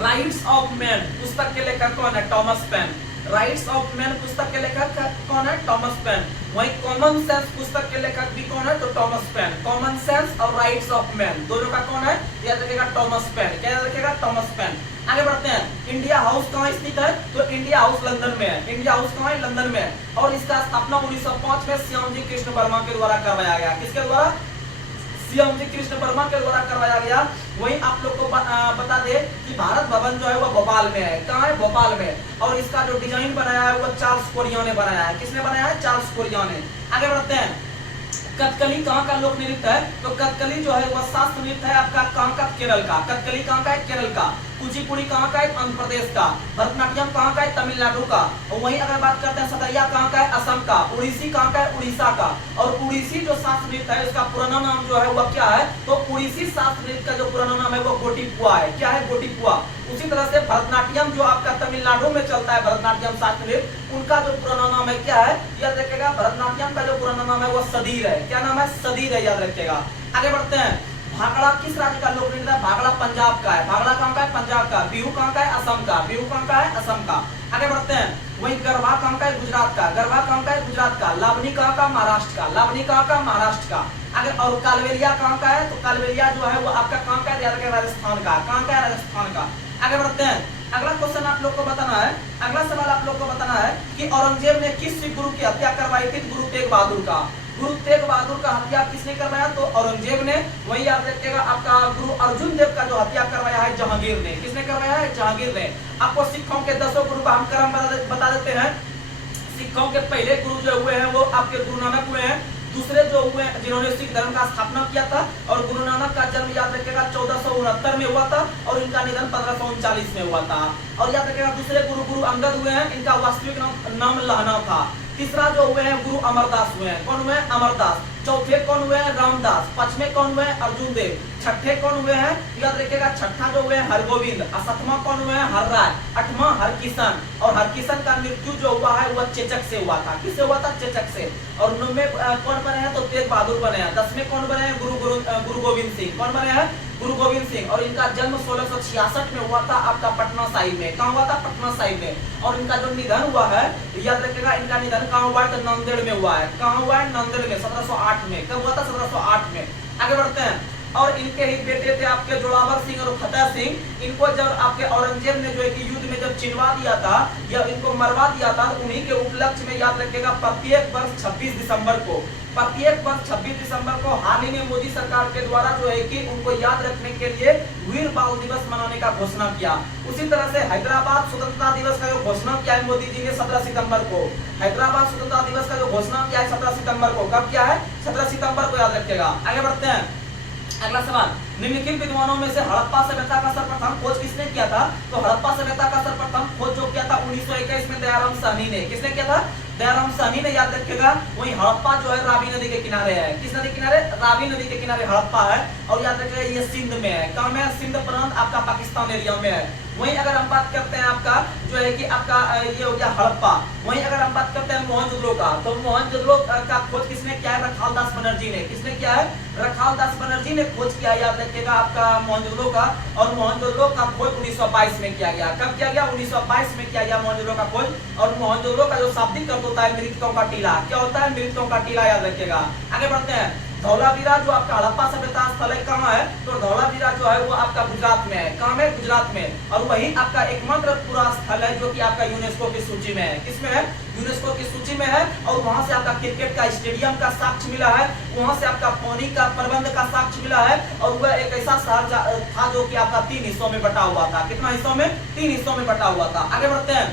राइट्स ऑफ मैन पुस्तक के लेखक कौन है? Thomas Paine. Rights of man पुस्तक के लेखक कौन है? Thomas Paine. वहीं कॉमन सेंस पुस्तक के लेखक भी कौन है? तो टॉमस पेन। कॉमन सेंस और राइट्स ऑफ मैन दोनों का कौन है? याद रखिएगा, टॉमस पेन। क्या याद रखिएगा? Thomas Paine. आगे बढ़ते हैं। इंडिया हाउस कहाँ स्थित है? तो इंडिया हाउस लंदन में है। इंडिया हाउस कहाँ है? लंदन में है। और इसका स्थापना 1905 में श्यामजी कृष्ण वर्मा के द्वारा करवाया गया। किसके द्वारा? श्यामजी कृष्ण वर्मा के द्वारा करवाया गया। वहीं आप लोग को बता दे कि भारत भवन जो है वो भोपाल में है। कहाँ है? भोपाल में। और इसका जो डिजाइन बनाया है वो चार्ल्स कोरिया ने बनाया है। किसने बनाया है? चार्ल्स कोरिया ने। आगे बढ़ते हैं। कथकली कहाँ का लोक नृत्य है? तो कथकली जो है वह शास्त्र नृत्य है आपका कहाँ का? केरल का। कथकली कहाँ का है? केरल का। कुचिपुड़ी कहाँ का है? आंध्र प्रदेश का। भरतनाट्यम कहाँ का है? तमिलनाडु का। और वहीं अगर बात करते हैं सतैया कहाँ का है? असम का। उड़ीसी कहाँ का है? उड़ीसा का। और उड़ीसी जो शास्त्र नृत्य है उसका पुराना नाम जो है वह क्या है? तो उड़ीसी शास्त्र नृत्य का जो पुराना नाम है वो गोटीपुआ है। क्या है? गोटीपुआ। उसी तरह से भरतनाट्यम जो आपका तमिलनाडु में चलता है, भरतनाट्यम शास्त्र नृत्य, उनका जो पुराना नाम है क्या है? याद रखिएगा, भरतनाट्यम का जो पुराना नाम है वो सदीर है। क्या नाम है? सदीर है, याद रखिएगा। आगे बढ़ते हैं। भागड़ा किस राज्य का लोक नृत्य है? भागड़ा पंजाब का है। भागड़ा कहाँ का है? पंजाब का। बिहू कहाँ का है? असम का। बिहू कहाँ का है? असम का। आगे बढ़ते हैं। वहीं गरबा कहाँ का है? गुजरात का। गरबा कहाँ का है? गुजरात का। लावनी कहाँ का? महाराष्ट्र का। लावनी कहाँ का? महाराष्ट्र का। आगे और कालबेलिया कहाँ का है? तो कालबेलिया जो है वो आपका कहाँ का है? राजस्थान का। कहाँ का है? राजस्थान का। आगे बढ़ते हैं। अगला क्वेश्चन आप लोग को बताना है, अगला सवाल आप लोग को बताना है कि औरंगजेब ने किस सिख गुरु की हत्या करवाई थी? गुरु तेग बहादुर का। गुरु तेग बहादुर का हत्या किसने करवाया? तो औरंगजेब ने। वही याद रखिएगा आपका गुरु अर्जुन देव का जो हत्या करवाया है जहांगीर ने। किसने करवाया है? जहांगीर ने। आपको सिखों के 10 गुरु का हम क्रम बता देते हैं। सिखों के पहले गुरु जो हुए हैं वो आपके गुरु नानक हुए हैं। दूसरे जो हुए जिन्होंने सिख धर्म का स्थापना किया था, और गुरु नानक का जन्म याद रखिएगा 1469 में हुआ था और इनका निधन 1539 में हुआ था। और याद रखिएगा दूसरे गुरु अंगद हुए हैं, इनका वास्तविक नाम लहना था। तीसरा जो हुए हैं गुरु अमरदास हुए हैं। कौन हुए हैं? अमरदास। चौथे कौन हुए हैं? रामदास। पांचवें कौन हुए हैं? अर्जुन देव। छठे कौन हुए हैं? याद रखिएगा छठा जो हुए हैं हरगोविंद। सातवां कौन हुए हैं? हरराय। आठवां हरकिशन। और हरकिशन का मृत्यु जो हुआ है वह चेचक से हुआ था। किससे हुआ था? चेचक से। और 9वें कौन बने हैं? तो तेग बहादुर बने हैं। 10वें कौन बने हैं? गुरु गोविंद सिंह। कौन बने हैं? गुरु गोविंद सिंह। और इनका जन्म 1666 में हुआ था आपका पटना साहिब में। कहाँ हुआ था? पटना साहिब में। और इनका जो निधन हुआ है याद रखिएगा, इनका निधन कहाँ हुआ है? तो नांदेड़ में हुआ है। कहाँ हुआ है? नांदेड़ में 1708 में। कब हुआ था? 1708 में। आगे बढ़ते हैं। और इनके ही बेटे थे आपके जोरावर सिंह और फतेह सिंह। इनको जब आपके औरंगजेब ने जो है कि युद्ध में जब चिनवा दिया था या इनको मरवा दिया था, उन्हीं के उपलक्ष्य में याद रखिएगा प्रत्येक वर्ष 26 दिसंबर को हाल ही में मोदी सरकार के द्वारा जो है कि उनको याद रखने के लिए वीर बाल दिवस मनाने का घोषणा किया। उसी तरह से हैदराबाद स्वतंत्रता दिवस का जो घोषणा किया है मोदी जी ने 17 सितंबर को, हैदराबाद स्वतंत्रता दिवस का जो घोषणा किया है 17 सितंबर को। कब किया है? 17 सितंबर को, याद रखिएगा। आगे बढ़ते हैं। अगला सवाल, निम्नलिखित विद्वानों में से हड़प्पा सभ्यता का सर्वप्रथम खोज किसने किया था? तो हड़प्पा सभ्यता का सर्वप्रथम खोज जो किया था 1921 में दयाराम साहनी ने। किसने किया था? दयाराम साहनी ने, याद रखिएगा। वही हड़प्पा जो है रावी नदी के किनारे है। किस नदी के किनारे? रावी नदी के किनारे हड़प्पा है। और याद रखिएगा ये सिंध में है। कहाँ में है? सिंध प्रांत आपका पाकिस्तान एरिया में है। वहीं अगर हम बात करते हैं आपका जो है कि आपका ये हो गया हड़प्पा। वहीं अगर हम बात करते हैं मोहनजोदड़ो का, तो मोहनजोदड़ो का खोज किसने किया है? रखाल दास बनर्जी ने। किसने किया है? रखाल दास बनर्जी ने खोज किया, याद रखिएगा आपका मोहनजोदड़ो का। और मोहनजोदड़ो का खोज 1922 में किया गया। कब किया गया? 1922 में किया गया मोहनजोदड़ो का खोज। और मोहनजोदड़ो का जो शाब्दिक अर्थ होता है मृतकों का टीला। क्या होता है? मृतकों का टीला, याद रखिएगा। आगे बढ़ते हैं। धौलावीरा जो आपका हड़प्पा सभ्यता स्थल है कहाँ है? तो धौलावीरा जो है वो आपका गुजरात में है। कहाँ में? गुजरात में। और वही आपका एकमात्र पूरा स्थल है जो कि आपका यूनेस्को की सूची में है। किसमें है? यूनेस्को की सूची में है। और वहां से आपका क्रिकेट का स्टेडियम का साक्ष्य मिला है, वहां से आपका पानी का प्रबंध का साक्ष्य मिला है। और वह एक ऐसा शहर था जो कि आपका 3 हिस्सों में बटा हुआ था। कितना हिस्सों में? 3 हिस्सों में बटा हुआ था। आगे बढ़ते हैं।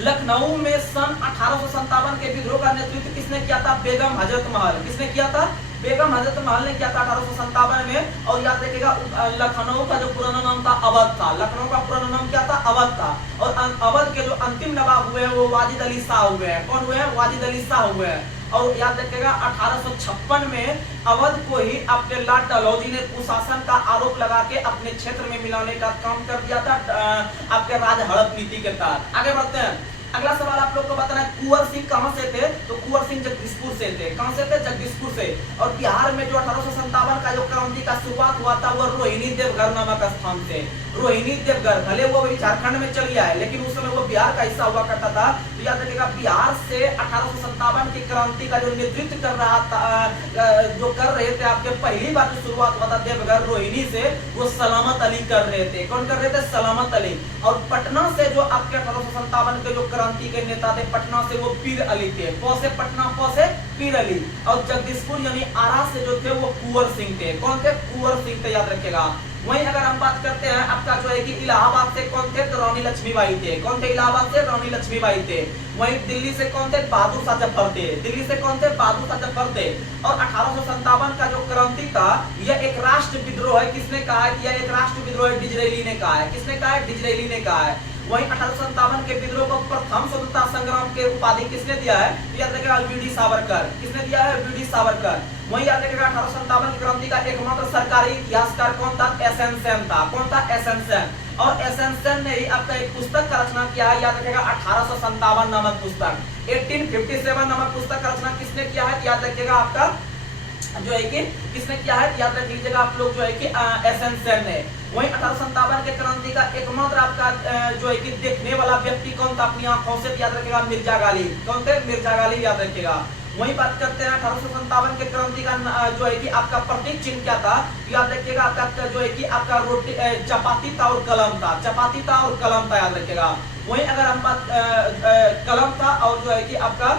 लखनऊ में सन 1857 के विद्रोह का नेतृत्व किसने किया था? बेगम हजरत महल। किसने किया था? बेगम हजरत महल ने किया था 1857 में। और याद रखिएगा लखनऊ का जो पुराना नाम था अवध था। लखनऊ का पुराना नाम क्या था? अवध था। और अवध के जो अंतिम नवाब हुए हैं वो वाजिद अली शाह हुए हैं। कौन हुए हैं? वाजिद अली शाह हुए हैं। और याद रखिएगा 1856 में अवध को ही आपके लॉर्ड डलहौजी ने कुशासन का आरोप लगा के अपने क्षेत्र में मिलाने का काम कर दिया था आपके राज हड़प नीति के तहत। आगे बढ़ते हैं। अगला सवाल आप लोग को बताना है, कुंवर सिंह कहां से थे? तो कुंवर सिंह जगदीशपुर से थे। कहां से थे? जगदीशपुर से। और बिहार में जो 1857 का जो क्रांति का शुरुआत हुआ था वो रोहिणी देवघर नामक स्थान से। रोहिणी देवघर भले वो अभी झारखंड में चल गया है लेकिन उस समय वो बिहार का हिस्सा हुआ करता था। तो याद रखिएगा बिहार से 1857 की क्रांति का जो नेतृत्व कर रहा था, जो कर रहे थे आपके पहली बार जो शुरुआत हुआ था देवघर रोहिणी से, वो सलामत अली कर रहे थे। कौन कर रहे थे? सलामत अली। और पटना से जो आपके 1857 के जो क्रांति के नेता थे पटना से वो पीर अली थे। पौ से पटना, पौ से पीर अली। और जगदीशपुर यानी आरा से जो थे वो कुंवर सिंह थे। कौन थे? कुंवर सिंह थे, याद रखिएगा। वहीं अगर हम बात करते हैं आपका जो है कि इलाहाबाद से कौन थे? तो रानी लक्ष्मीबाई थे। कौन थे? इलाहाबाद से रानी लक्ष्मीबाई थे। वहीं दिल्ली से कौन थे? बहादुर शाह जफर थे। दिल्ली से कौन थे? बहादुर शाह जफर थे। और 1857 का जो क्रांति था यह एक राष्ट्र विद्रोह है। किसने कहा है? यह एक राष्ट्र विद्रोह है, डिजरेली ने कहा है। किसने कहा है? डिजरेली ने कहा है। वहीं 1857 के विद्रोह को प्रथम स्वतंत्रता संग्राम के उपाधि किसने दिया है? तो याद रखिएगा वीडी सावरकर। किसने दिया है? वीडी सावरकर। वहीं याद रखिएगा 1857 की क्रांति का एकमात्र सरकारी इतिहासकार कौन था? एसएन सेन था। कौन था? एसएन सेन। और एसएन सेन ने ही आपका एक पुस्तक का रचना किया है, याद रखिएगा 1857 नामक पुस्तक। 1857 नामक पुस्तक का रचना किसने किया है? याद रखिएगा आपका जो है कि किसने किया है? याद रख लीजिएगा आप लोग जो है कि एसएन सेन ने। वहीं 1857 के क्रांति का एकमात्र आपका जो है कि देखने वाला व्यक्ति कौन था अपनी आंखों से? याद रखिएगा मिर्जा गालिब। कौन थे? मिर्जा गालिब, याद रखिएगा। वहीं बात करते हैं 1857 के क्रांति का जो है कि आपका प्रतीक चिन्ह क्या था? याद रखिएगा आपका जो है कि आपका रोटी चपाती था और कलम था। चपाती था और कलम था, याद रखिएगा। वहीं अगर हम बात कलम था और जो है कि आपका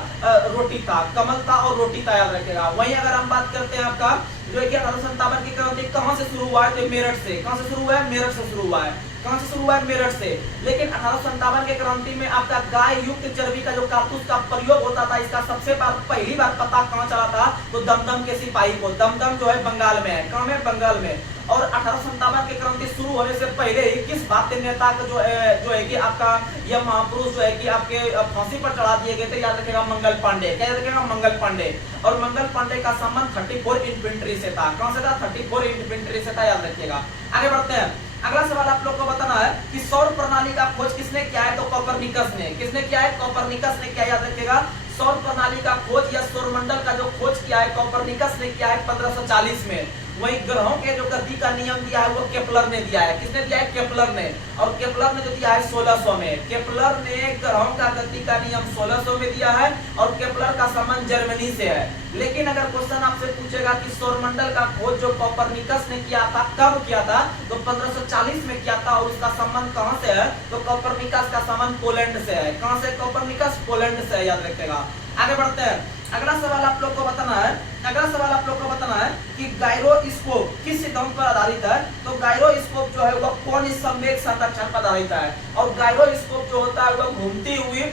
रोटी था, कमल था और रोटी था, याद रखिएगा। वहीं अगर हम बात करते हैं आपका जो है कि 1857 की क्रांति कहां से शुरू हुआ है? तो मेरठ से। कहां से शुरू हुआ है? मेरठ से शुरू हुआ है। कहां से शुरू हुआ है? मेरठ से। लेकिन 1857 के क्रांति में आपका गाय युक्त चर्बी का जो कारतूस का प्रयोग होता था, इसका सबसे पहली बार पता कहां चला था? तो दमदम के सिपाही को। दमदम जो है बंगाल में है। कहां में? बंगाल में। और 1857 की क्रांति शुरू होने से पहले ही किस भारतीय नेता का जो है कि आपका यह महापुरुष जो है कि आपके फांसी पर चढ़ा दिए गए थे? याद रखिएगा मंगल पांडे। क्या याद रखिएगा? मंगल पांडे। और मंगल पांडे का संबंध 34 इन्फेंट्री से था। कहां से था? 34 इन्फेंट्री से था, याद रखिएगा। आगे बढ़ते हैं। अगला सवाल आप लोग को बताना है कि सौर प्रणाली का खोज किसने किया है? तो कोपरनिकस ने। किसने किया है? कोपरनिकस ने किया, याद रखिएगा। सौर प्रणाली का खोज या सौरमंडल का जो खोज किया है कोपरनिकस ने किया है 1540 में। वहीं ग्रहों के जो गति का नियम दिया है वो केपलर ने दिया है। किसने दिया है? केपलर ने। और केपलर ने जो दिया है 1600 में। केपलर ने ग्रहों का गति का नियम 1600 में दिया है और केपलर का संबंध जर्मनी से है। लेकिन अगर क्वेश्चन आपसे पूछेगा कि सौरमंडल का खोज जो कोपरनिकस ने किया था कब किया था? तो 1540 में किया था। और उसका संबंध कहां से है? तो कोपरनिकस का संबंध पोलैंड से है। कहां से? कोपरनिकस पोलैंड से है, याद रखिएगा। आगे बढ़ते हैं। अगला सवाल आप लोग को बताना है, अगला सवाल आप लोग को बताना है कि गायरोस्कोप किस सिद्धांत पर आधारित है? तो गायरोस्कोप जो है वह कौन संवेग संरक्षण पर आधारित है? और गायरोस्कोप जो होता है वह घूमती हुई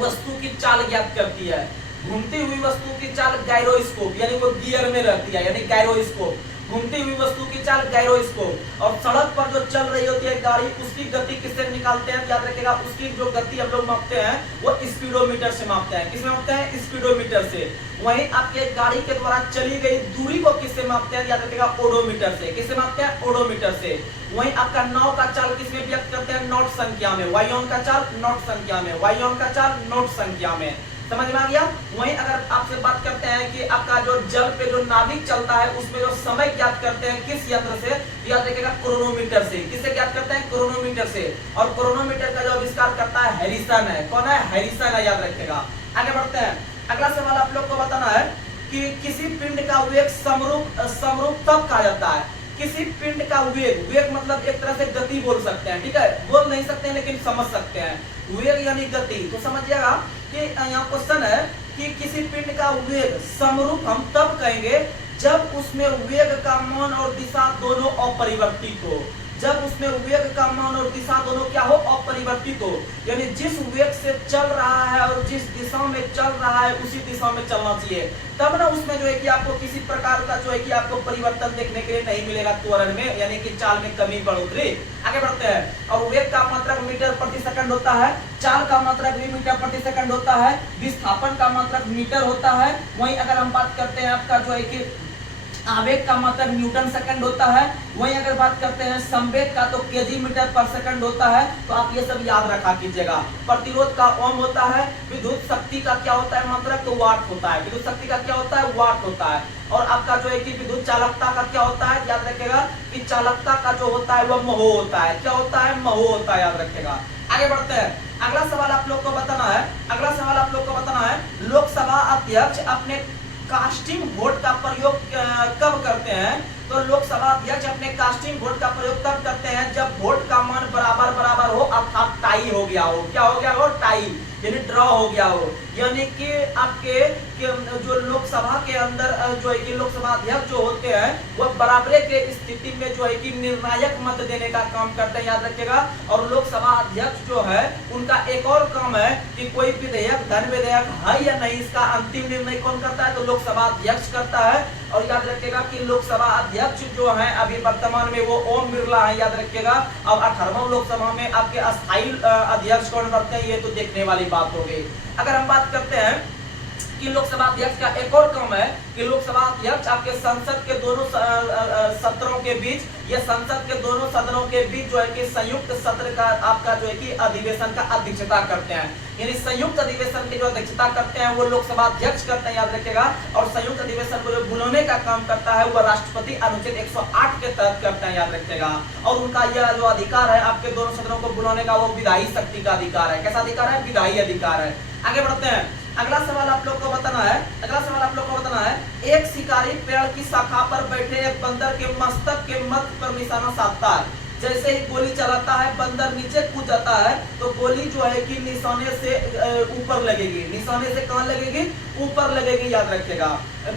वस्तु की चाल ज्ञात करती है। घूमती हुई वस्तु की चाल गायरोस्कोप, यानी वो गियर में रहती है, यानी गायरोस्कोप। घूमती हुई वस्तु की चाल गायरोस्कोप। और सड़क पर जो चल रही होती है गाड़ी, उसकी गति किससे निकालते हैं? याद रखिएगा उसकी जो गति हम लोग मापते हैं वो स्पीडोमीटर से मापते हैं। किससे मापते हैं? स्पीडोमीटर से। वहीं आपके गाड़ी के द्वारा चली गई दूरी को किससे मापते हैं? याद रखिएगा ओडोमीटर से। किससे मापते हैं? ओडोमीटर से। वहीं आपका नाव का चाल किसमें व्यक्त करते हैं? नॉट संख्या में। वायुयान का चाल नॉट संख्या में। वायुयान का चाल नॉट संख्या में। समझ में आ गया? वहीं अगर आपसे बात करते हैं कि आपका जो जल पे जो नाविक चलता है उसमें जो समय ज्ञात करते हैं किस यंत्र से? याद रखिएगा क्रोनोमीटर से। किससे ज्ञात करते हैं? क्रोनोमीटर से। और क्रोनोमीटर का जो आविष्कार करता है हैरिसन है। कौन है? हैरिसन है, याद रखिएगा। आगे बढ़ते हैं। अगला सवाल आप लोग को बताना है कि किसी पिंड का वेग समरूप तब कहा जाता है। किसी पिंड का वेग, वेग मतलब एक तरह से गति बोल सकते हैं, ठीक है? बोल नहीं सकते हैं लेकिन समझ सकते हैं। वेग यानी गति। तो समझिएगा कि यहाँ क्वेश्चन है कि किसी पिंड का वेग समरूप हम तब कहेंगे जब उसमें वेग का मान और दिशा दोनों अपरिवर्तित हो। जब उसमें वेग का मान और दिशा दोनों क्या हो, अपरिवर्तित हो, यानी जिस वेग से चल रहा है और जिस दिशा में चल रहा है उसी दिशा में चलना चाहिए, तब ना उसमें जो है कि आपको किसी प्रकार का जो है कि आपको परिवर्तन देखने के लिए नहीं मिलेगा त्वरण में, यानी कि चाल में कमी बढ़ोतरी। आगे बढ़ते हैं। और वेग का मात्रक मीटर प्रति सेकंड होता है, चाल का मात्रक भी मीटर प्रति सेकंड होता है, विस्थापन का मात्रक मीटर होता है। वहीं अगर हम बात करते हैं आपका जो है कि आवेग का मात्रक न्यूटन सेकंड होता है। वहीं अगर बात करते हैं संवेग का तो केजी मीटर पर सेकंड होता है। तो आप ये सब याद रखा कीजिएगा। प्रतिरोध का ओम होता है। विद्युत शक्ति का क्या होता है मात्रक, तो वाट होता है। विद्युत शक्ति का क्या होता है, वाट होता है। और आपका जो है कि विद्युत चालकता का क्या होता है, याद रखिएगा कि चालकता का जो होता है वह महो होता है। क्या होता है, महो होता है, याद रखिएगा। आगे बढ़ते हैं। अगला सवाल आप लोग को बताना है, अगला सवाल आप लोग को बताना है, लोकसभा अध्यक्ष अपने कास्टिंग वोट का प्रयोग कब करते हैं। तो लोकसभा अध्यक्ष अपने कास्टिंग वोट का प्रयोग तब करते हैं जब वोट का मान बराबर बराबर हो, अर्थात टाई हो गया हो। क्या हो गया हो, टाई, यानी ड्रॉ हो गया हो। यानी कि आपके जो लोकसभा के अंदर जो है कि लोकसभा अध्यक्ष जो होते हैं वह बराबरे के स्थिति में जो है कि निर्णायक मत देने का काम करते हैं, याद रखिएगा। और लोकसभा अध्यक्ष जो है उनका एक और काम है कि कोई विधेयक धन विधेयक है या नहीं, इसका अंतिम निर्णय कौन करता है, तो लोकसभा अध्यक्ष करता है। और याद रखिएगा कि लोकसभा अध्यक्ष जो है अभी वर्तमान में वो ओम बिरला है, याद रखिएगा। अब 18वां लोकसभा में आपके अस्थायी अध्यक्ष कौन बनते हैं, ये तो देखने वाली बात हो गई। अगर हम बात करते हैं कि लोकसभा अध्यक्ष का एक और काम है कि लोकसभा अध्यक्ष आपके संसद के दोनों सत्रों के बीच या संसद के दोनों सदनों के बीच जो है कि संयुक्त सत्र का आपका जो है कि अधिवेशन का अध्यक्षता करते हैं। यानी संयुक्त अधिवेशन की जो अध्यक्षता करते हैं वो लोकसभा अध्यक्ष करते हैं, याद रखिएगा। और संयुक्त अधिवेशन को जो बुलाने का काम करता है वो राष्ट्रपति अनुच्छेद 108 के तहत करते हैं, याद रखिएगा। और उनका यह जो अधिकार है आपके दोनों सदनों को बुलाने का, वो विधायी शक्ति का अधिकार है। कैसा अधिकार है, विधायी अधिकार है। आगे बढ़ते हैं। अगला सवाल आप लोग को बताना है, अगला सवाल आप लोग को बताना है, एक शिकारी पेड़ की शाखा पर बैठे एक बंदर के मस्तक के मध्य पर निशाना साधता है। जैसे ही गोली चलाता है बंदर नीचे कूद जाता है तो गोली जो है कि निशाने से ऊपर लगेगी। निशाने से कहां लगेगी, ऊपर लगेगी, याद रखिएगा।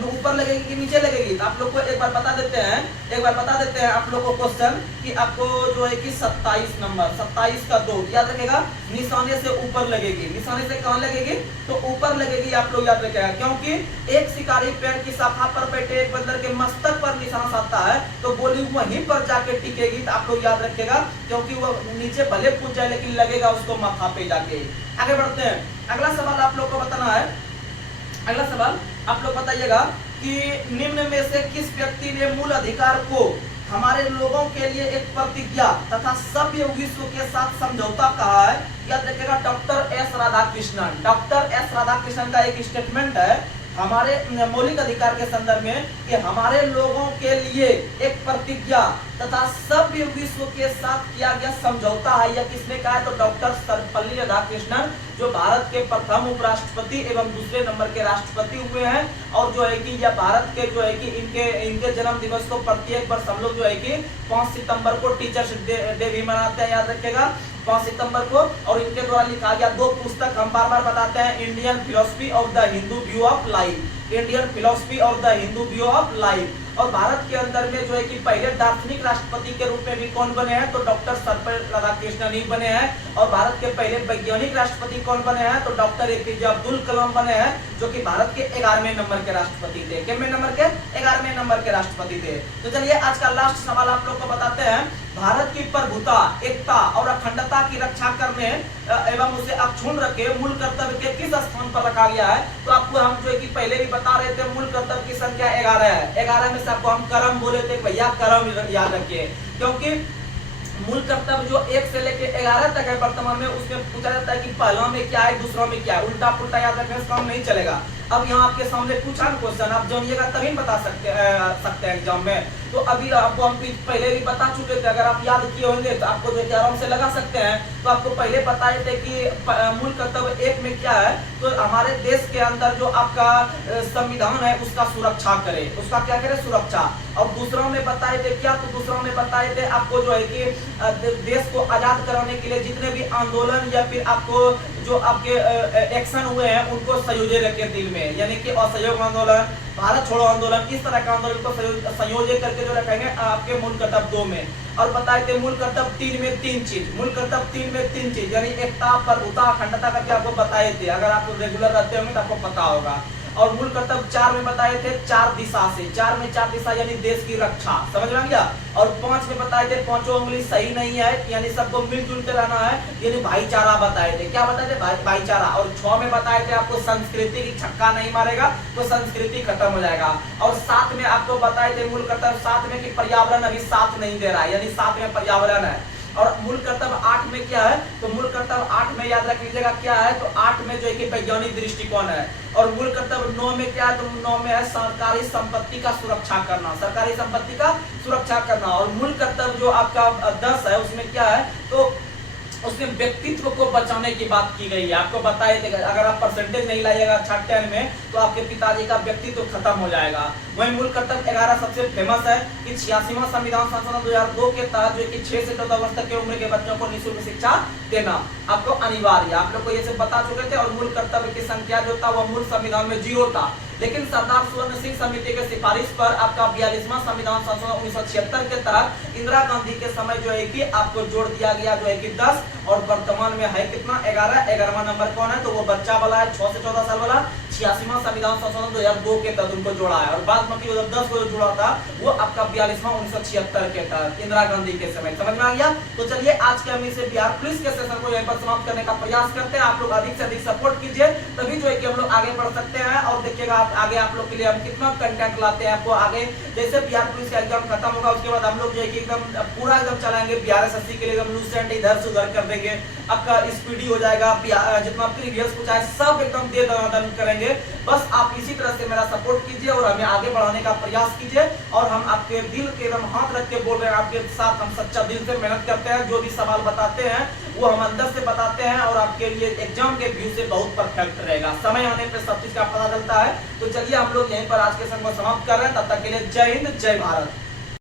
ऊपर लगेगी कि नीचे लगेगी, तो आप लोग को एक बार बता देते हैं, एक बार बता देते हैं आप लोग को क्वेश्चन कि आपको जो है कि 27 नंबर 27 का 2 याद रखिएगा। निशाने से ऊपर लगेगी, निशाने से कहां लगेगी, तो ऊपर लगेगी, आप लोग याद रखिएगा। क्योंकि एक शिकारी पेड़ की शाखा पर बैठे एक बंदर के मस्तक पर निशाना साधता है तो गोली वहीं पर जाके टिकेगी, तो आप लोग याद रखिएगा। क्योंकि वो नीचे भले कूद जाए लेकिन लगेगा उसको माथा पे जाके। आगे बढ़ते हैं। अगला सवाल आप लोग को बताना है, अगला सवाल आप लोग बताइएगा कि निम्न में से किस व्यक्ति ने मूल अधिकार को हमारे लोगों के लिए एक प्रतिज्ञा तथा सभ्य विश्व के साथ समझौता कहा है, याद रखिएगा। Doctor S Radhakrishnan. Doctor S Radhakrishnan का एक स्टेटमेंट है हमारे मौलिक अधिकार के संदर्भ में कि हमारे लोगों के लिए एक प्रतिज्ञा तथा सभ्य विश्व के साथ किया गया समझौता है। यह किसने कहा है, तो डॉक्टर सर्वपल्ली राधाकृष्णन, जो भारत के प्रथम उपराष्ट्रपति एवं दूसरे नंबर के राष्ट्रपति हुए हैं। और जो है कि यह भारत के जो है कि इनके जन्म दिवस को प्रत्येक वर्ष हम लोग जो है कि 5 सितंबर को टीचर्स डे भी मनाते हैं, याद रखिएगा, 5 सितंबर को। और इनके द्वारा लिखा गया 2 पुस्तक हम बार बार बताते हैं, Indian philosophy of the Hindu view of life, Indian philosophy of the Hindu view of life. और भारत के अंदर में जो है कि पहले दार्शनिक राष्ट्रपति के रूप में भी कौन बने हैं, तो डॉक्टर सर्वपल्ली राधाकृष्णन ही बने हैं। और भारत के पहले वैज्ञानिक राष्ट्रपति कौन बने हैं, तो डॉक्टर एपीजे अब्दुल कलाम बने हैं, जो कि भारत के 11वें नंबर के राष्ट्रपति थे। कितने नंबर के, 11वें नंबर के राष्ट्रपति थे। तो चलिए आज का लास्ट सवाल आप लोग को बताते हैं। भारत की प्रभुता, एकता और अखंडता की रक्षा करने एवं उसे अक्षुण्ण रखे मूल कर्तव्य के किस स्थान पर रखा गया है, तो आपको हम जो है कि पहले भी बता रहे थे, मूल कर्तव्य की संख्या 11 है। 11 में से आपको हम कर्म बोले थे, भैया कर्म याद रखिए। क्योंकि मूल कर्तव्य जो 1 से लेके 11 तक है वर्तमान में, उसमें पूछा जाता है कि पहला में क्या है, दूसरा में क्या है, उल्टा पुल्टा याद रखने से काम नहीं चलेगा। अब यहाँ आपके सामने पूछा क्वेश्चन, आप जानिएगा तभी बता सकते हैं एग्जाम में। तो अभी आपको हम पहले भी बता चुके थे, अगर आप याद किए होंगे तो आपको जो आराम से लगा सकते हैं। तो आपको पहले बताए थे कि मूल कर्तव्य 1 में क्या है, तो हमारे देश के अंदर जो आपका संविधान है उसका सुरक्षा करे, उसका क्या करे, सुरक्षा। और दूसरा में बताए थे क्या, तो दूसरा में बताए थे आपको जो है कि देश को आजाद कराने के लिए जितने भी आंदोलन या फिर आपको जो आपके एक्शन हुए हैं उनको संयोजे रखे दिल में, यानी कि असहयोग आंदोलन, भारत छोड़ो आंदोलन, इस तरह का आंदोलन को संयोजित करके जो रखेंगे आपके मूल कर्तव्य 2 में। और बताए थे मूल कर्तव्य 3 में 3 चीज, मूल कर्तव्य 3 में 3 चीज यानी एकता, प्रभुता, अखंडता करके आपको बताए थे, अगर आप रेगुलर रहते होंगे तो आपको पता होगा। और मूल कर्तव्य 4 में बताए थे 4 दिशा से, 4 में 4 दिशा यानी देश की रक्षा, समझ में आ गया। और 5 में बताए थे पांचों उंगली सही नहीं है यानी सबको मिलजुल के रहना है, यानी भाईचारा बताए थे। क्या बताए थे? भाईचारा। और 6 में बताए थे आपको संस्कृति की छक्का नहीं मारेगा तो संस्कृति खत्म हो जाएगा। और 7 में आपको बताए थे मूल कर्तव्य 7 में कि पर्यावरण अभी साथ नहीं दे रहा है, यानी 7 में पर्यावरण है। और मूल कर्तव्य 8 में क्या है? तो मूल कर्तव्य 8 में याद रख लीजिएगा क्या है, तो 8 में जो है कि वैज्ञानिक दृष्टिकोण है। और मूल कर्तव्य 9 में क्या है? तो 9 में है सरकारी संपत्ति का सुरक्षा करना, सरकारी संपत्ति का सुरक्षा करना। और मूल कर्तव्य जो आपका 10 है उसमें क्या है? तो उसमें व्यक्तित्व को बचाने की बात की गई है। आपको बताए थे अगर आप परसेंटेज नहीं लाइएगा 10 में तो आपके पिताजी का व्यक्तित्व खत्म हो जाएगा। वही मूल कर्तव्य 11 सबसे फेमस है कि 86वां संविधान संशोधन 2002 के तहत जो कि 6 से 14 वर्ष तक की उम्र के बच्चों को निःशुल्क शिक्षा देना आपको अनिवार्य, आप लोग को ये सब बता चुके थे। और मूल कर्तव्य की संख्या जो था वह मूल संविधान में 0 था, लेकिन सरदार सुवर्ण सिंह समिति के सिफारिश पर आपका 42वां संविधान संशोधन 1976 के तहत इंदिरा गांधी के समय जो है कि आपको जोड़ दिया गया जो है कि 10। और वर्तमान में है कितना? 11। 11वां नंबर कौन है? तो वो बच्चा वाला है 6 से 14 साल वाला। 86वां संविधान संशोधन 2002 के तहत उनको जोड़ा है। और बाद में 10 को जो जोड़ा था वो आपका 42वां 1976 के तहत इंदिरा गांधी के समय, समझ में आ गया। तो चलिए आज के हम इसे बिहार पुलिस के सेशन को यहीं पर समाप्त करने का प्रयास करते हैं। आप लोग अधिक से अधिक सपोर्ट कीजिए, तभी जो है कि हम लोग आगे बढ़ सकते हैं। और देखिएगा आप आगे आप लोग के लिए हम कितना कंटेंट लाते हैं आपको आगे। जैसे बिहार पुलिस का एग्जाम खत्म होगा उसके बाद हम लोग जो है कि एकदम पूरा एकदम चलाएंगे बिहार एसएससी के लिए, एकदम लूसेंट इधर से उधर कर देंगे, आपका स्पीडी हो जाएगा, जितना प्रीवियस कुछ है सब एकदम दे दनादन करेंगे। बस आप इसी तरह से मेरा सपोर्ट कीजिए और हमें आगे बढ़ाने का प्रयास कीजिए। और हम आपके दिल के एकदम हाथ रख के बोल रहे हैं, आपके साथ हम सच्चा दिल से मेहनत करते हैं। जो भी सवाल बताते हैं वो हम अंदर से बताते हैं और आपके लिए एग्जाम के व्यू से बहुत परफेक्ट रहेगा। समय आने पर सब चीज का पता चलता है। तो चलिए हम लोग यहीं पर आज के सेशन को समाप्त कर रहे हैं। तब तक के लिए जय हिंद, जय भारत।